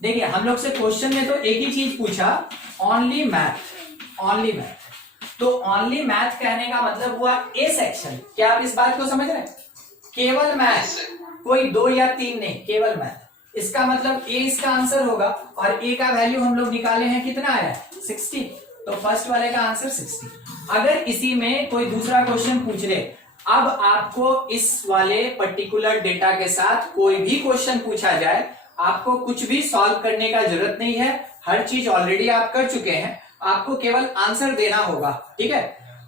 देखिए हम लोग से क्वेश्चन में तो एक ही चीज पूछा, ओनली मैथ, ओनली मैथ। तो ओनली मैथ कहने का मतलब हुआ ए सेक्शन। क्या आप इस बात को समझ रहे हैं, केवल मैथ, कोई 2 या 3 नहीं, केवल मैथ। इसका मतलब ए इसका आंसर होगा और ए का वैल्यू हम लोग निकाले हैं, कितना आया 60, तो फर्स्ट वाले का आंसर 60। अगर इसी में कोई दूसरा क्वेश्चन पूछ ले, अब आपको इस वाले पर्टिकुलर डेटा के साथ कोई भी क्वेश्चन पूछा जाए, आपको कुछ भी सॉल्व करने का जरूरत नहीं है, हर चीज ऑलरेडी आप कर चुके हैं, आपको केवल आंसर देना होगा, ठीक है।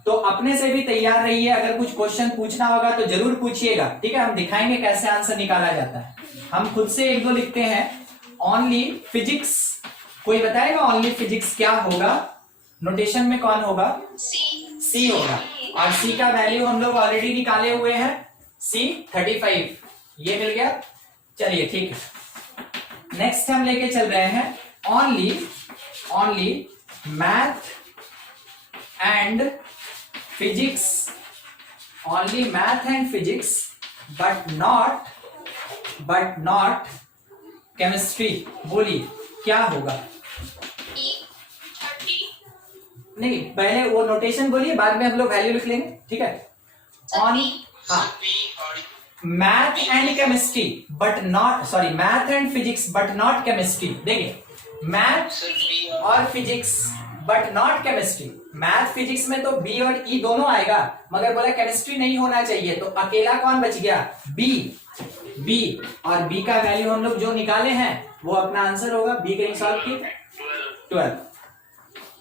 तो अपने से भी तैयार रहिए, अगर कुछ क्वेश्चन पूछना होगा तो जरूर पूछिएगा, ठीक है। हम दिखाएंगे कैसे आंसर निकाला जाता है। हम खुद से 1-2 लिखते हैं। ओनली फिजिक्स, कोई बताएगा ओनली फिजिक्स क्या होगा, नोटेशन में कौन होगा? सी होगा, और सी का वैल्यू हम लोग ऑलरेडी निकाले हुए हैं, सी 35, ये मिल गया। चलिए ठीक है, नेक्स्ट हम लेके चल रहे हैं only math and physics, only math and physics but not chemistry. बोलिए क्या होगा? नहीं, पहले वो नोटेशन बोलिए, बाद में हम लोग वैल्यू लिख लेंगे, ठीक है। ऑन हाँ, math and chemistry but not, sorry math and physics but not chemistry. देखिए मैथ और physics but not chemistry, math physics में तो बी और ई दोनों आएगा, मगर बोला केमिस्ट्री नहीं होना चाहिए, तो अकेला कौन बच गया? बी, और बी का वैल्यू हम लोग जो निकाले हैं वो अपना आंसर होगा। बी कहीं सॉल्व की 12।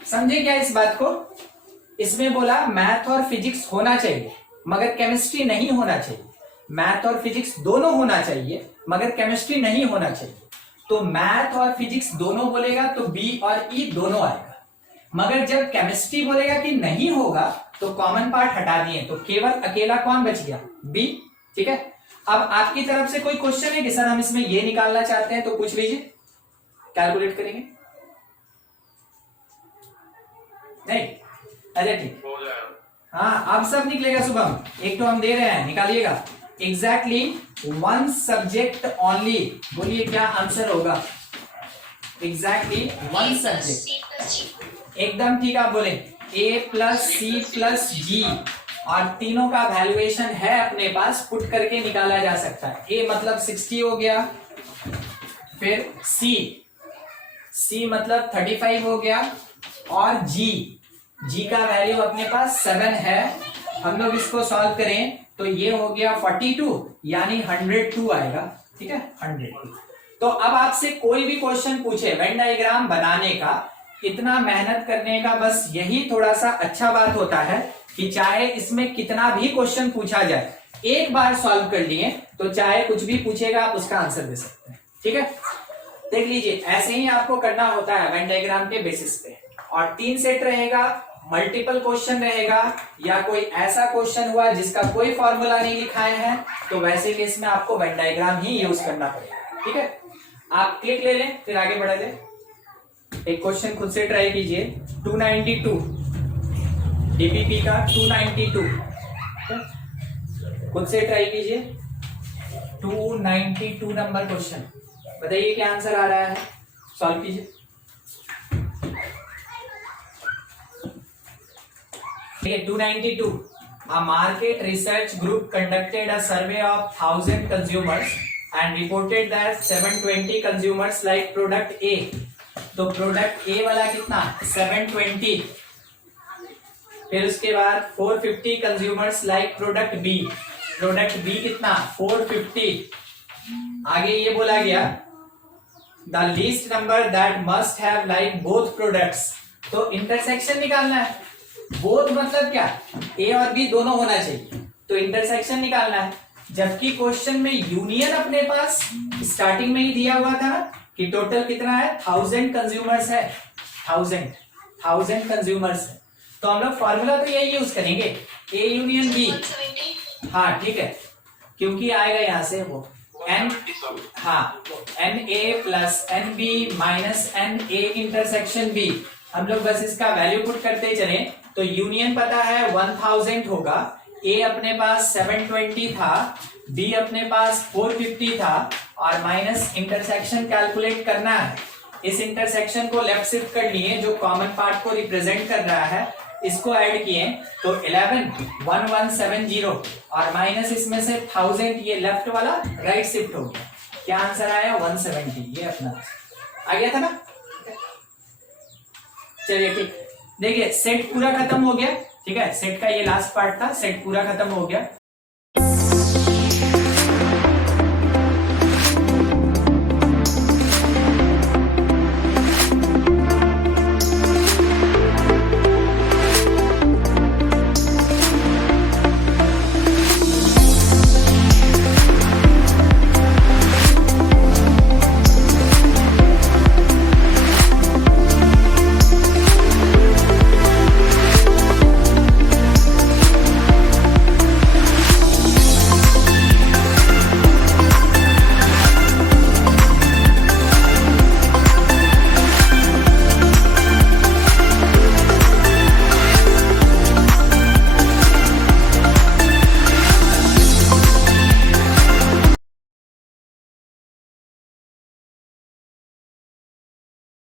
समझे क्या इस बात को? इसमें बोला मैथ और फिजिक्स होना चाहिए मगर केमिस्ट्री नहीं होना चाहिए, मैथ और फिजिक्स दोनों होना चाहिए मगर केमिस्ट्री नहीं होना चाहिए। तो मैथ और फिजिक्स दोनों बोलेगा तो बी और ई दोनों आएगा, मगर जब केमिस्ट्री बोलेगा कि नहीं होगा तो कॉमन पार्ट हटा दिए, तो केवल अकेला कौन बच गया? बी। ठीक है, अब आपकी तरफ से कोई क्वेश्चन है कि सर हम इसमें ये निकालना चाहते हैं, तो पूछ लीजिए, कैलकुलेट करेंगे। नहीं, अच्छा ठीक, हाँ अब सब निकलेगा। शुभम एक तो हम दे रहे हैं, निकालिएगा। एग्जैक्टली वन सब्जेक्ट ओनली, बोलिए क्या आंसर होगा? एग्जैक्टली वन सब्जेक्ट, एकदम ठीक आप बोले। a प्लस सी प्लस जी, और तीनों का वैल्यूएशन है अपने पास, पुट करके निकाला जा सकता है। a मतलब 60 हो गया, फिर c मतलब 35 हो गया, और g का वैल्यू अपने पास 7 है। हम लोग इसको सॉल्व करें तो ये हो गया 42, यानी 102 आएगा। ठीक है, 102। तो अब आपसे कोई भी क्वेश्चन पूछे वेन डायग्राम बनाने का, इतना मेहनत करने का बस यही थोड़ा सा अच्छा बात होता है कि चाहे इसमें कितना भी क्वेश्चन पूछा जाए, एक बार सॉल्व कर लिए तो चाहे कुछ भी पूछेगा आप उसका आंसर दे सकते हैं। ठीक है, देख लीजिए ऐसे ही आपको करना होता है वेन डायग्राम के बेसिस पे। और 3 सेट रहेगा, मल्टीपल क्वेश्चन रहेगा, या कोई ऐसा क्वेश्चन हुआ जिसका कोई फॉर्मूला नहीं लिखाए हैं, तो वैसे केस में आपको वेन डायग्राम ही यूज करना पड़ेगा। ठीक है, आप क्लिक ले लें फिर आगे बढ़ा लें। एक क्वेश्चन खुद से ट्राई कीजिए, 292 डीपीपी का 292, खुद से ट्राई कीजिए। 292 नंबर क्वेश्चन, बताइए क्या आंसर आ रहा है, सॉल्व कीजिए। ठीक है, 292, a market research group conducted a survey of 1000 consumers and reported that 720 consumers like product A। तो प्रोडक्ट ए वाला कितना? 720। फिर उसके बाद 450 consumers like product B, product B कितना? 450। आगे ये बोला गया the least number that must have like both products, तो इंटरसेक्शन निकालना है। बोथ मतलब क्या? ए और बी दोनों होना चाहिए, तो इंटरसेक्शन निकालना है। जबकि क्वेश्चन में यूनियन अपने पास स्टार्टिंग में ही दिया हुआ था ना कि टोटल कितना है? 1000 कंज्यूमर्स है, 1000 कंज्यूमर्स है। तो हम लोग फॉर्मूला तो यही यूज करेंगे, ए यूनियन बी। हाँ ठीक है, क्योंकि आएगा यहां से वो एन, हाँ N A plus N B minus N A intersection B. हम लोग बस इसका वैल्यू पुट करते चले, तो यूनियन पता है 1000 होगा, ए अपने पास 720 था, बी अपने पास 450 था, और माइनस इंटरसेक्शन कैलकुलेट करना है। इस इंटरसेक्शन को लेफ्ट शिफ्ट कर लिए, जो कॉमन पार्ट को रिप्रेजेंट कर रहा है, इसको ऐड किए तो 1170, और माइनस इसमें से 1000, ये लेफ्ट वाला राइट शिफ्ट हो गया। क्या आंसर आया? 170। ये अपना आ गया था ना। चलिए ठीक, देखिए सेट पूरा खत्म हो गया। ठीक है, सेट का ये लास्ट पार्ट था, सेट पूरा खत्म हो गया।